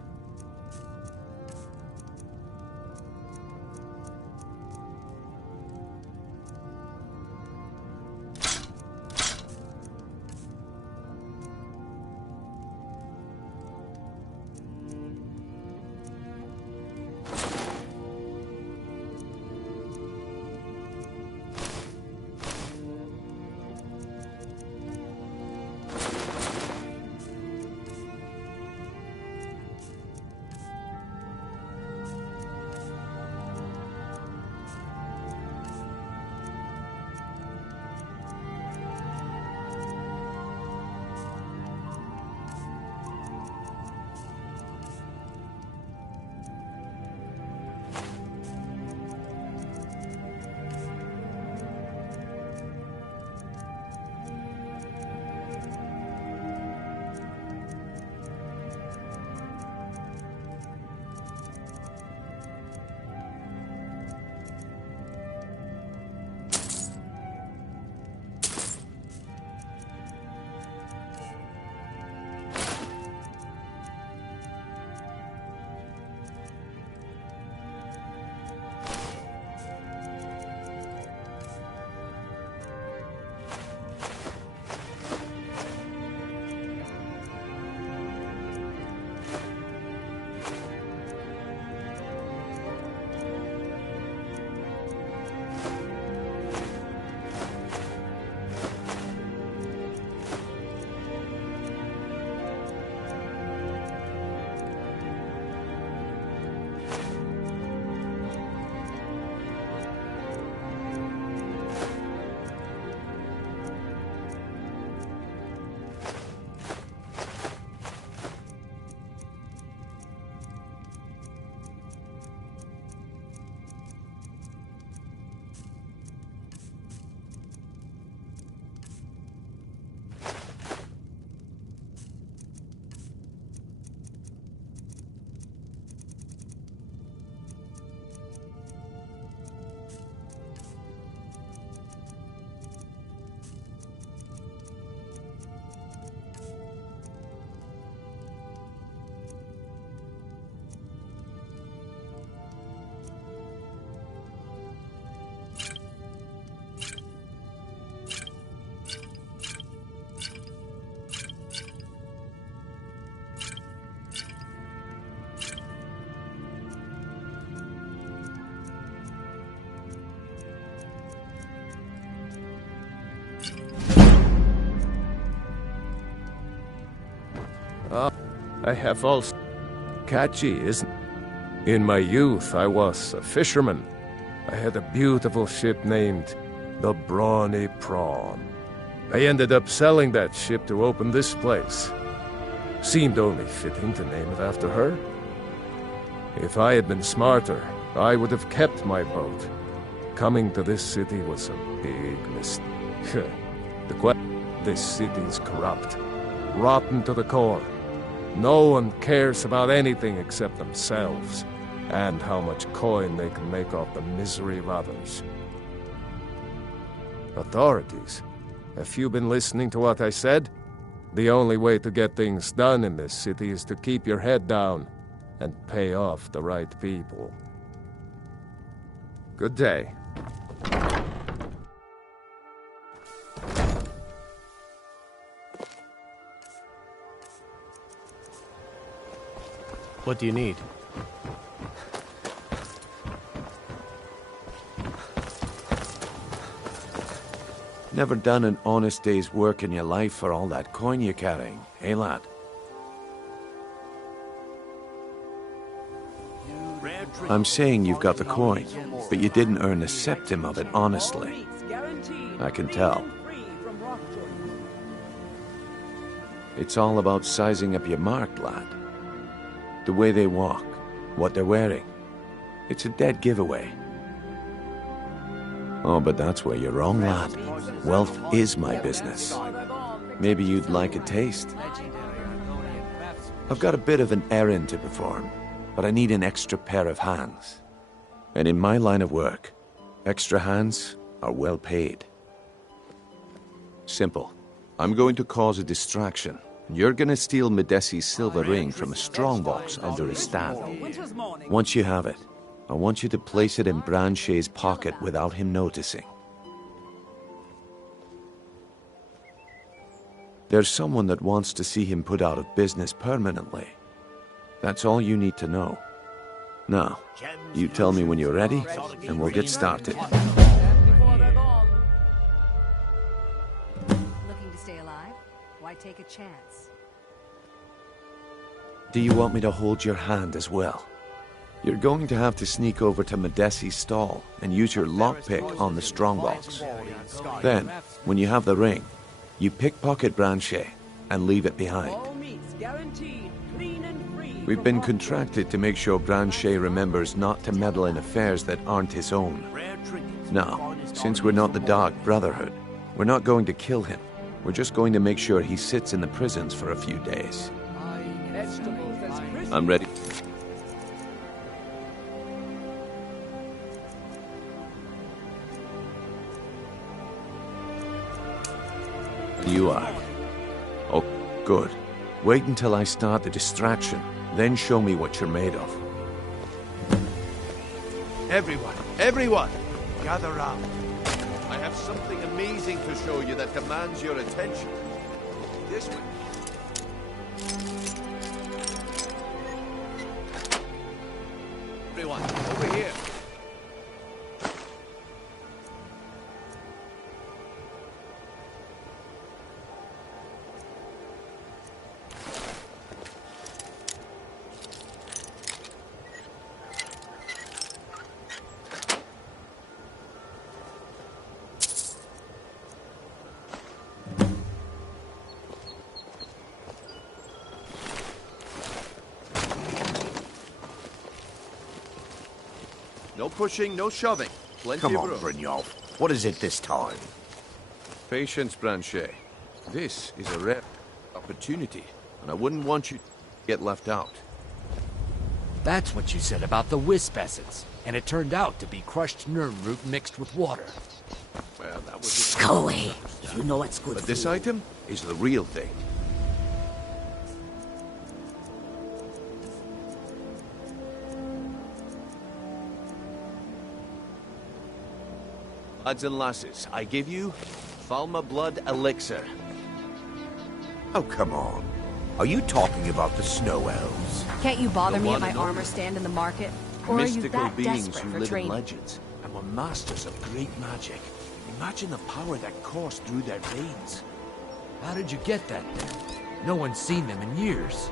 I have also... Catchy, isn't it? In my youth, I was a fisherman. I had a beautiful ship named the Brawny Prawn. I ended up selling that ship to open this place. Seemed only fitting to name it after her. If I had been smarter, I would have kept my boat. Coming to this city was a big mistake. This city's corrupt, rotten to the core. No one cares about anything except themselves, and how much coin they can make off the misery of others. Authorities, have you been listening to what I said? The only way to get things done in this city is to keep your head down and pay off the right people. Good day. What do you need? Never done an honest day's work in your life for all that coin you're carrying, eh, lad? I'm saying you've got the coin, but you didn't earn a septim of it honestly. I can tell. It's all about sizing up your mark, lad. The way they walk, what they're wearing. It's a dead giveaway. Oh, but that's where you're wrong, lad. Wealth is my business. Maybe you'd like a taste. I've got a bit of an errand to perform, but I need an extra pair of hands. And in my line of work, extra hands are well paid. Simple. I'm going to cause a distraction. You're gonna steal Medesi's silver ring from a strongbox under his stand. Once you have it, I want you to place it in Branche's pocket without him noticing. There's someone that wants to see him put out of business permanently. That's all you need to know. Now, you tell me when you're ready, and we'll get started. Looking to stay alive? Why take a chance? Do you want me to hold your hand as well? You're going to have to sneak over to Medesi's stall and use your lockpick on the strongbox. Then, when you have the ring, you pickpocket Branche and leave it behind. We've been contracted to make sure Branche remembers not to meddle in affairs that aren't his own. Now, since we're not the Dark Brotherhood, we're not going to kill him. We're just going to make sure he sits in the prisons for a few days. I'm ready. You are. Oh, good. Wait until I start the distraction, then show me what you're made of. Everyone, gather round. I have something amazing to show you that demands your attention. This way. Everyone, over here. No pushing, no shoving. Plenty Come of on, room. Brynjolf. What is it this time? Patience, Branche. This is a rare opportunity, and I wouldn't want you to get left out. That's what you said about the wisp essence, and it turned out to be crushed nerve root mixed with water. Well, that was... Scully, you know what's good But for this you. item is the real thing. Lads and lasses, I give you Falma Blood Elixir. Oh, come on. Are you talking about the Snow Elves? Can't you bother The me one at at my and armor only. stand in the market? Or are you Mystical that beings desperate who for live training? in legends and were masters of great magic. Imagine the power that coursed through their veins. How did you get that then? No one's seen them in years.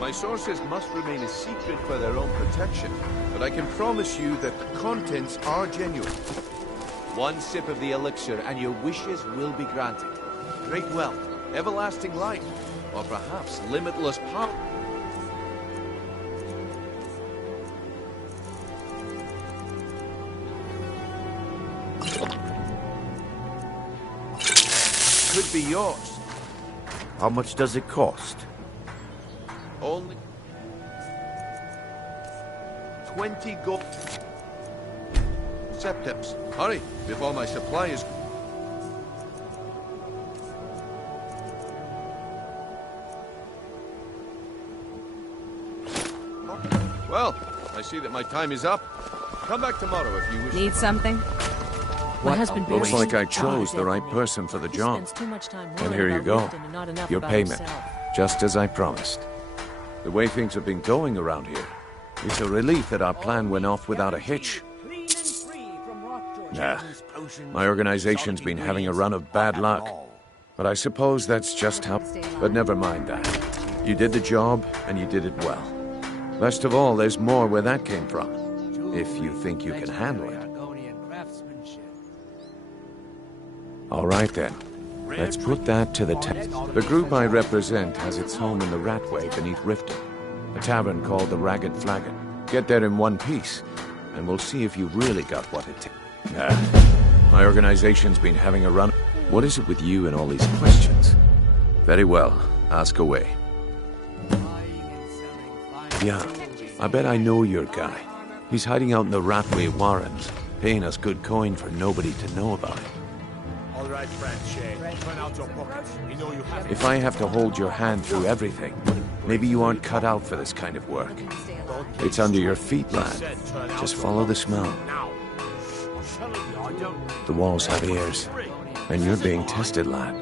My sources must remain a secret for their own protection, but I can promise you that the contents are genuine. One sip of the elixir and your wishes will be granted. Great wealth, everlasting life, or perhaps limitless power. Could be yours. How much does it cost? Only 20 gold. Septims. Hurry, before my supply is... Well, I see that my time is up. Come back tomorrow if you wish. Need something? My husband Looks buried like I his chose child. the right person for the He job. spends too much time And worrying here you about go. Lifton and not enough Your about payment. himself. Just as I promised. The way things have been going around here, it's a relief that our plan went off without a hitch. Nah, my organization's been having a run of bad luck. But I suppose that's just how... But never mind that. You did the job, and you did it well. Best of all, there's more where that came from. If you think you can handle it. All right then. Let's put that to the test. The group I represent has its home in the Ratway beneath Riften, a tavern called the Ragged Flagon. Get there in one piece, and we'll see if you've really got what it takes. My organization's been having a run. What is it with you and all these questions? Very well, ask away. Yeah, I bet I know your guy. He's hiding out in the Ratway Warrens, paying us good coin for nobody to know about it. All right, friend Shay. Turn out your pockets. We know you have... If I have to hold your hand through everything, maybe you aren't cut out for this kind of work. It's under your feet, lad. Just follow the smell. The walls have ears, and you're being tested, lad.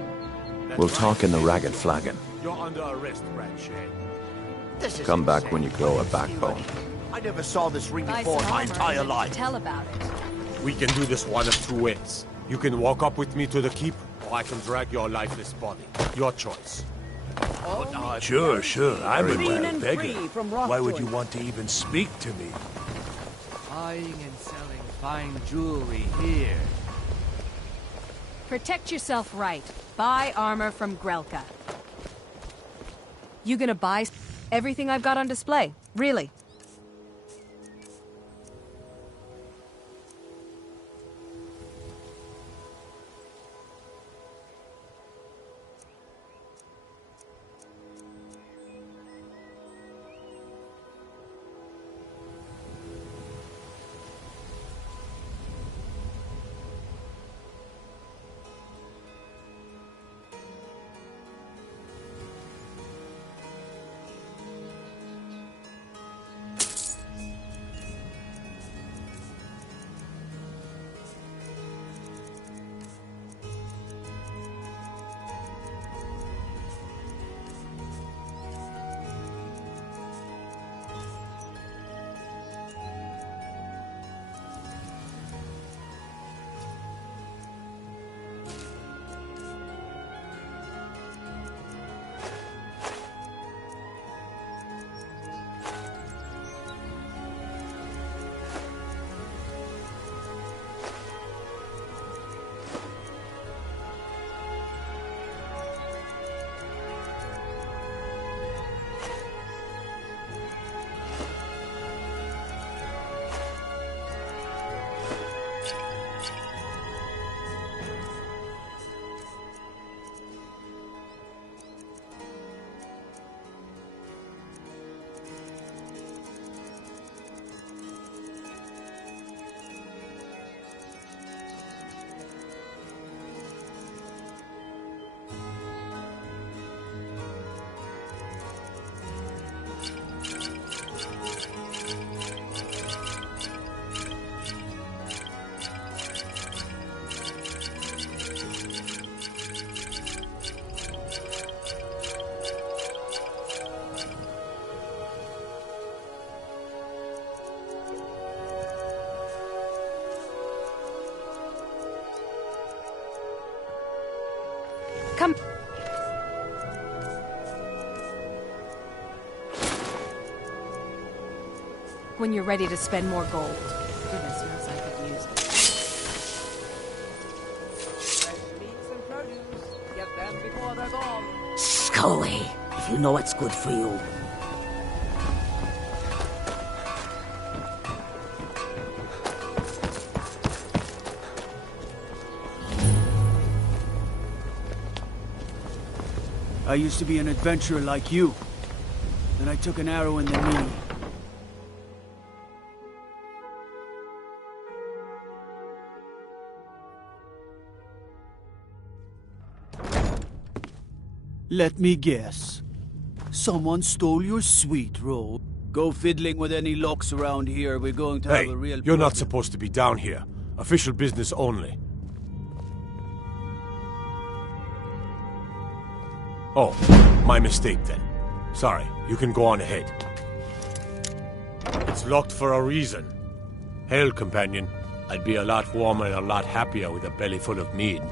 We'll talk in the Ragged Flagon. You're under arrest, friend Shay. Come back when you grow a backbone. I never saw this ring Buy before in some my armor entire and life. Tell about it. We can do this one of two ways. You can walk up with me to the keep, or I can drag your lifeless body. Your choice. Sure, I'm a Clean wild and beggar. free from Why would you Rockjoy. want to even speak to me? Buying and selling fine jewelry here. Protect yourself right. Buy armor from Grelka. You gonna buy everything I've got on display? Really? Come. when you're ready to spend more gold. Goodness knows I could use it. Get them before they're gone. Scully, if you know what's good for you. I used to be an adventurer like you. Then I took an arrow in the knee. Let me guess. Someone stole your sweet roll. Go fiddling with any locks around here. We're going to have a real you're not problem. supposed to be down here. Official business only. Oh, my mistake then. Sorry, you can go on ahead. It's locked for a reason. Hell, companion, I'd be a lot warmer and a lot happier with a belly full of mead.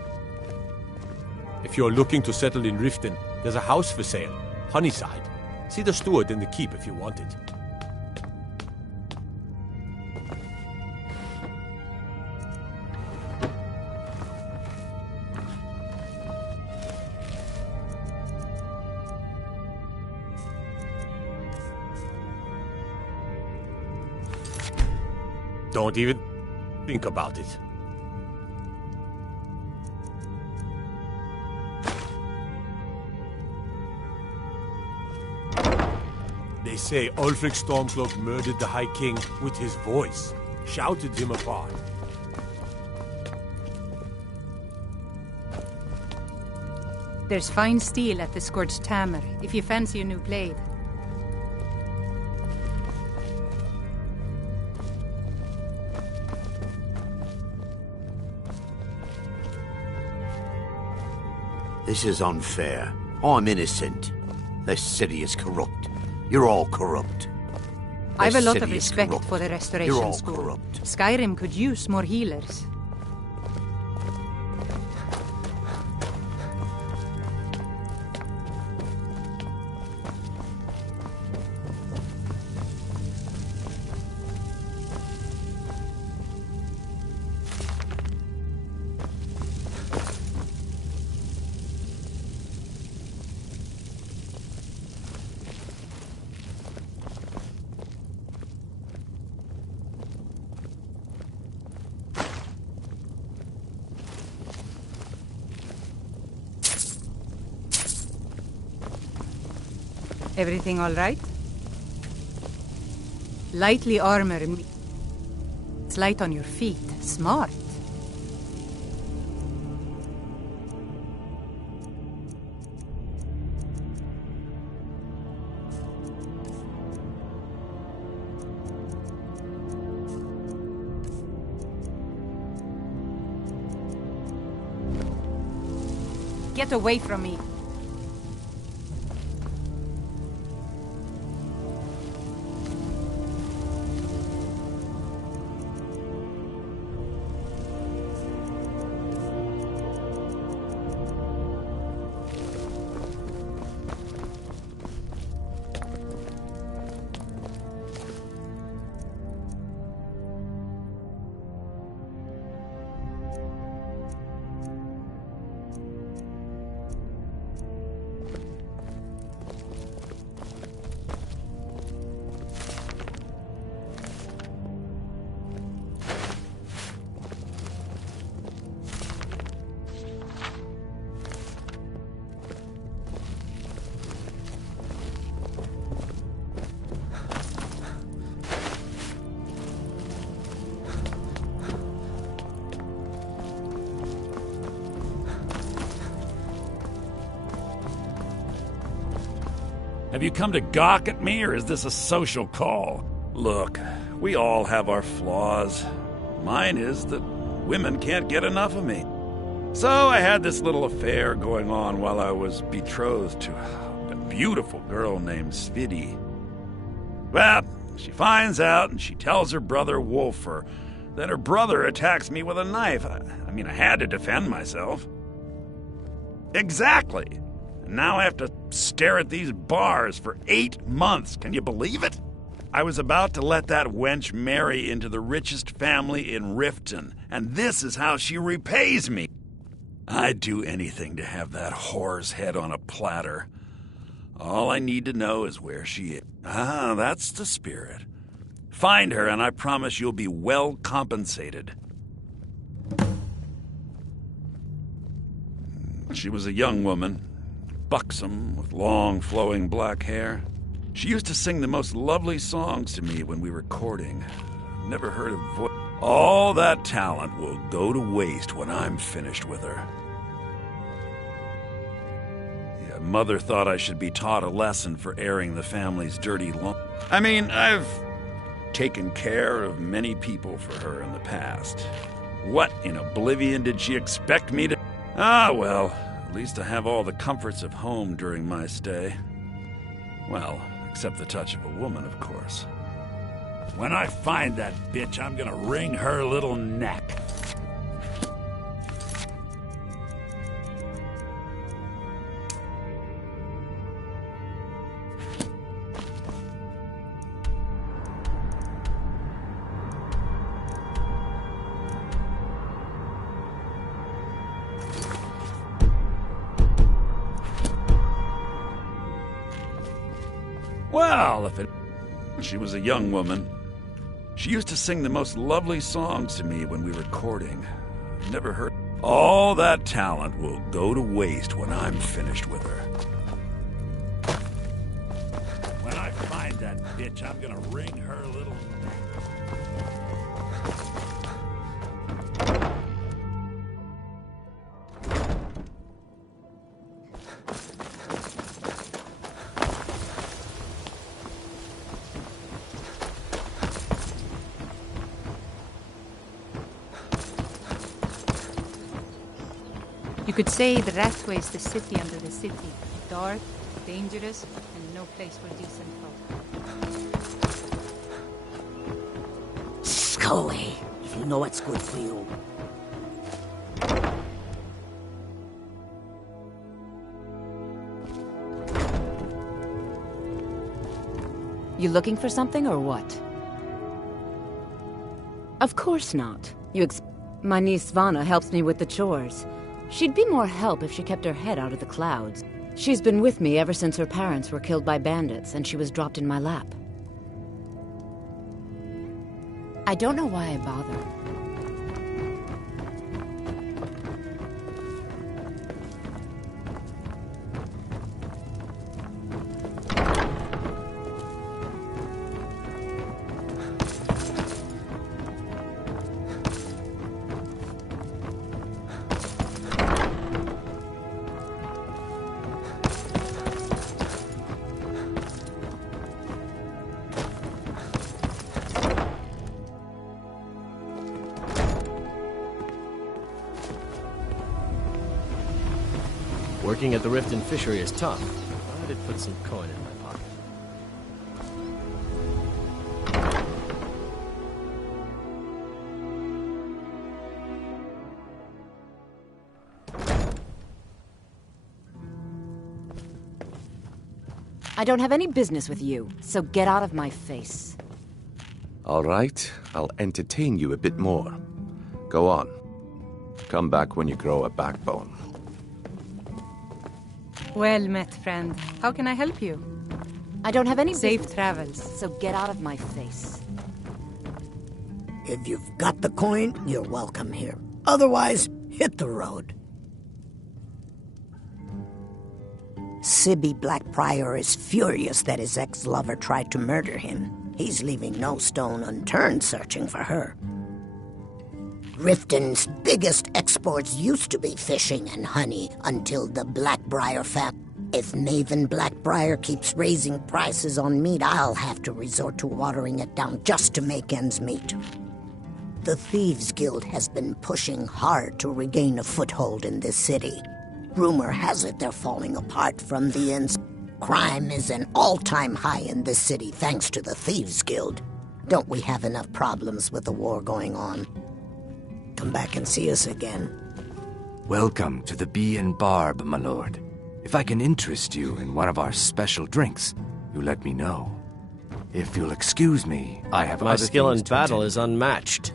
If you're looking to settle in Riften, there's a house for sale, Honeyside. See the steward in the keep if you want it. Don't even think about it. They say Ulfric Stormcloak murdered the High King with his voice, shouted him apart. There's fine steel at the Scorched Hammer, if you fancy a new blade. This is unfair. I'm innocent. This city is corrupt. You're all corrupt. I've a This lot of city is respect corrupt. for the You're Restoration all School. corrupt. Skyrim could use more healers. Everything all right? Lightly armor. It's light on your feet. Smart. Get away from me. Have you come to gawk at me, or is this a social call? Look, we all have our flaws. Mine is that women can't get enough of me. So I had this little affair going on while I was betrothed to a beautiful girl named Svidi. Well, she finds out and she tells her brother Wolfer. Then her brother attacks me with a knife. I mean, I had to defend myself. Exactly. And now I have to stare at these bars for 8 months. Can you believe it? I was about to let that wench marry into the richest family in Riften, and this is how she repays me. I'd do anything to have that whore's head on a platter. All I need to know is where she is. Ah, that's the spirit. Find her, and I promise you'll be well compensated. She was a young woman, buxom, with long, flowing black hair. She used to sing the most lovely songs to me when we were courting. Never heard a voice. All that talent will go to waste when I'm finished with her. Yeah, Mother thought I should be taught a lesson for airing the family's dirty laundry. I mean, I've taken care of many people for her in the past. What in oblivion did she expect me to... Ah, well, at least I have all the comforts of home during my stay. Well, except the touch of a woman, of course. When I find that bitch, I'm gonna wring her little neck. Well, if it... She was a young woman. She used to sing the most lovely songs to me when we were courting. Never heard... All that talent will go to waste when I'm finished with her. When I find that bitch, I'm gonna wring her little... You could say the Rathway is the city under the city. Dark, dangerous, and no place for decent folk. Go away, if you know what's good for you. You looking for something or what? Of course not. My niece Svana helps me with the chores. She'd be more help if she kept her head out of the clouds. She's been with me ever since her parents were killed by bandits and she was dropped in my lap. I don't know why I bother. Working at the Riften fishery is tough. I did put some coin in my pocket. I don't have any business with you, so get out of my face. All right, I'll entertain you a bit more. Go on. Come back when you grow a backbone. Well met, friend. How can I help you? I don't have any safe travels. So get out of my face. If you've got the coin, you're welcome here. Otherwise, hit the road. Sibby Blackbriar is furious that his ex-lover tried to murder him. He's leaving no stone unturned searching for her. Riften's biggest exports used to be fishing and honey until the Blackbriar famine. If Maven Blackbriar keeps raising prices on meat, I'll have to resort to watering it down just to make ends meet. The Thieves Guild has been pushing hard to regain a foothold in this city. Rumor has it they're falling apart from the ends. Crime is an all-time high in this city thanks to the Thieves Guild. Don't we have enough problems with the war going on? Come back and see us again. Welcome to the Bee and Barb, my lord. If I can interest you in one of our special drinks, you let me know. If you'll excuse me, I have My other skill in things to battle attend is unmatched.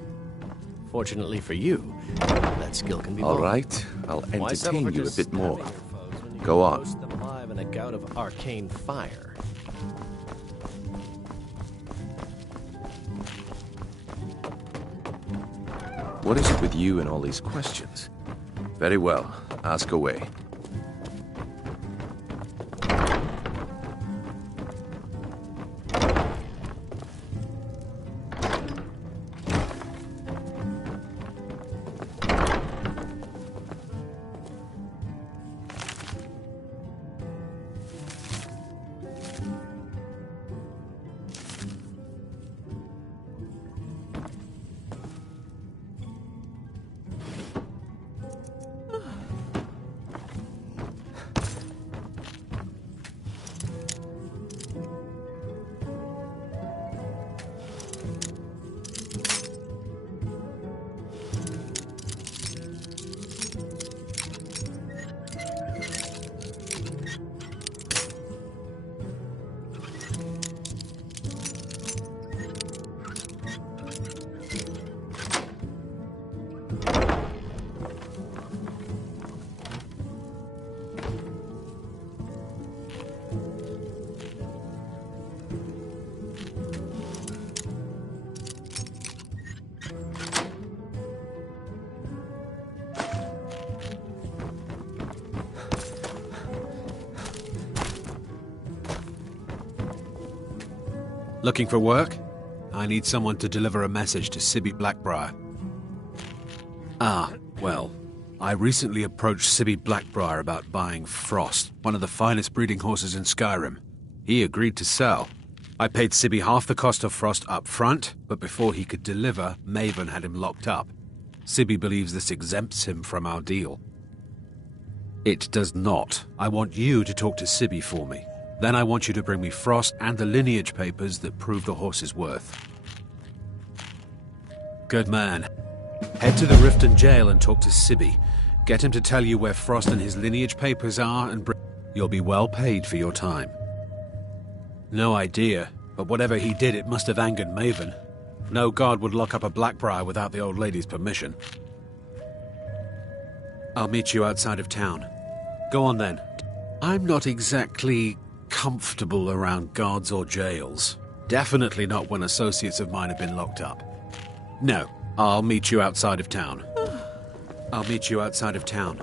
Fortunately for you, that skill can be All borrowed. right, I'll Why settle for entertain you a just bit more. stabbing your foes when you Go can on. roast them alive in a gout of arcane fire? What is it with you and all these questions? Very well, ask away. Looking for work? I need someone to deliver a message to Sibby Blackbriar. Well, I recently approached Sibby Blackbriar about buying Frost, one of the finest breeding horses in Skyrim. He agreed to sell. I paid Sibby half the cost of Frost up front, but before he could deliver, Maven had him locked up. Sibby believes this exempts him from our deal. It does not. I want you to talk to Sibby for me. Then I want you to bring me Frost and the lineage papers that prove the horse's worth. Good man. Head to the Riften jail and talk to Sibby. Get him to tell you where Frost and his lineage papers are, and you'll be well paid for your time. No idea, but whatever he did, it must have angered Maven. No guard would lock up a Blackbriar without the old lady's permission. I'll meet you outside of town. Go on then. I'm not exactly comfortable around guards or jails. Definitely not when associates of mine have been locked up. No, I'll meet you outside of town. I'll meet you outside of town.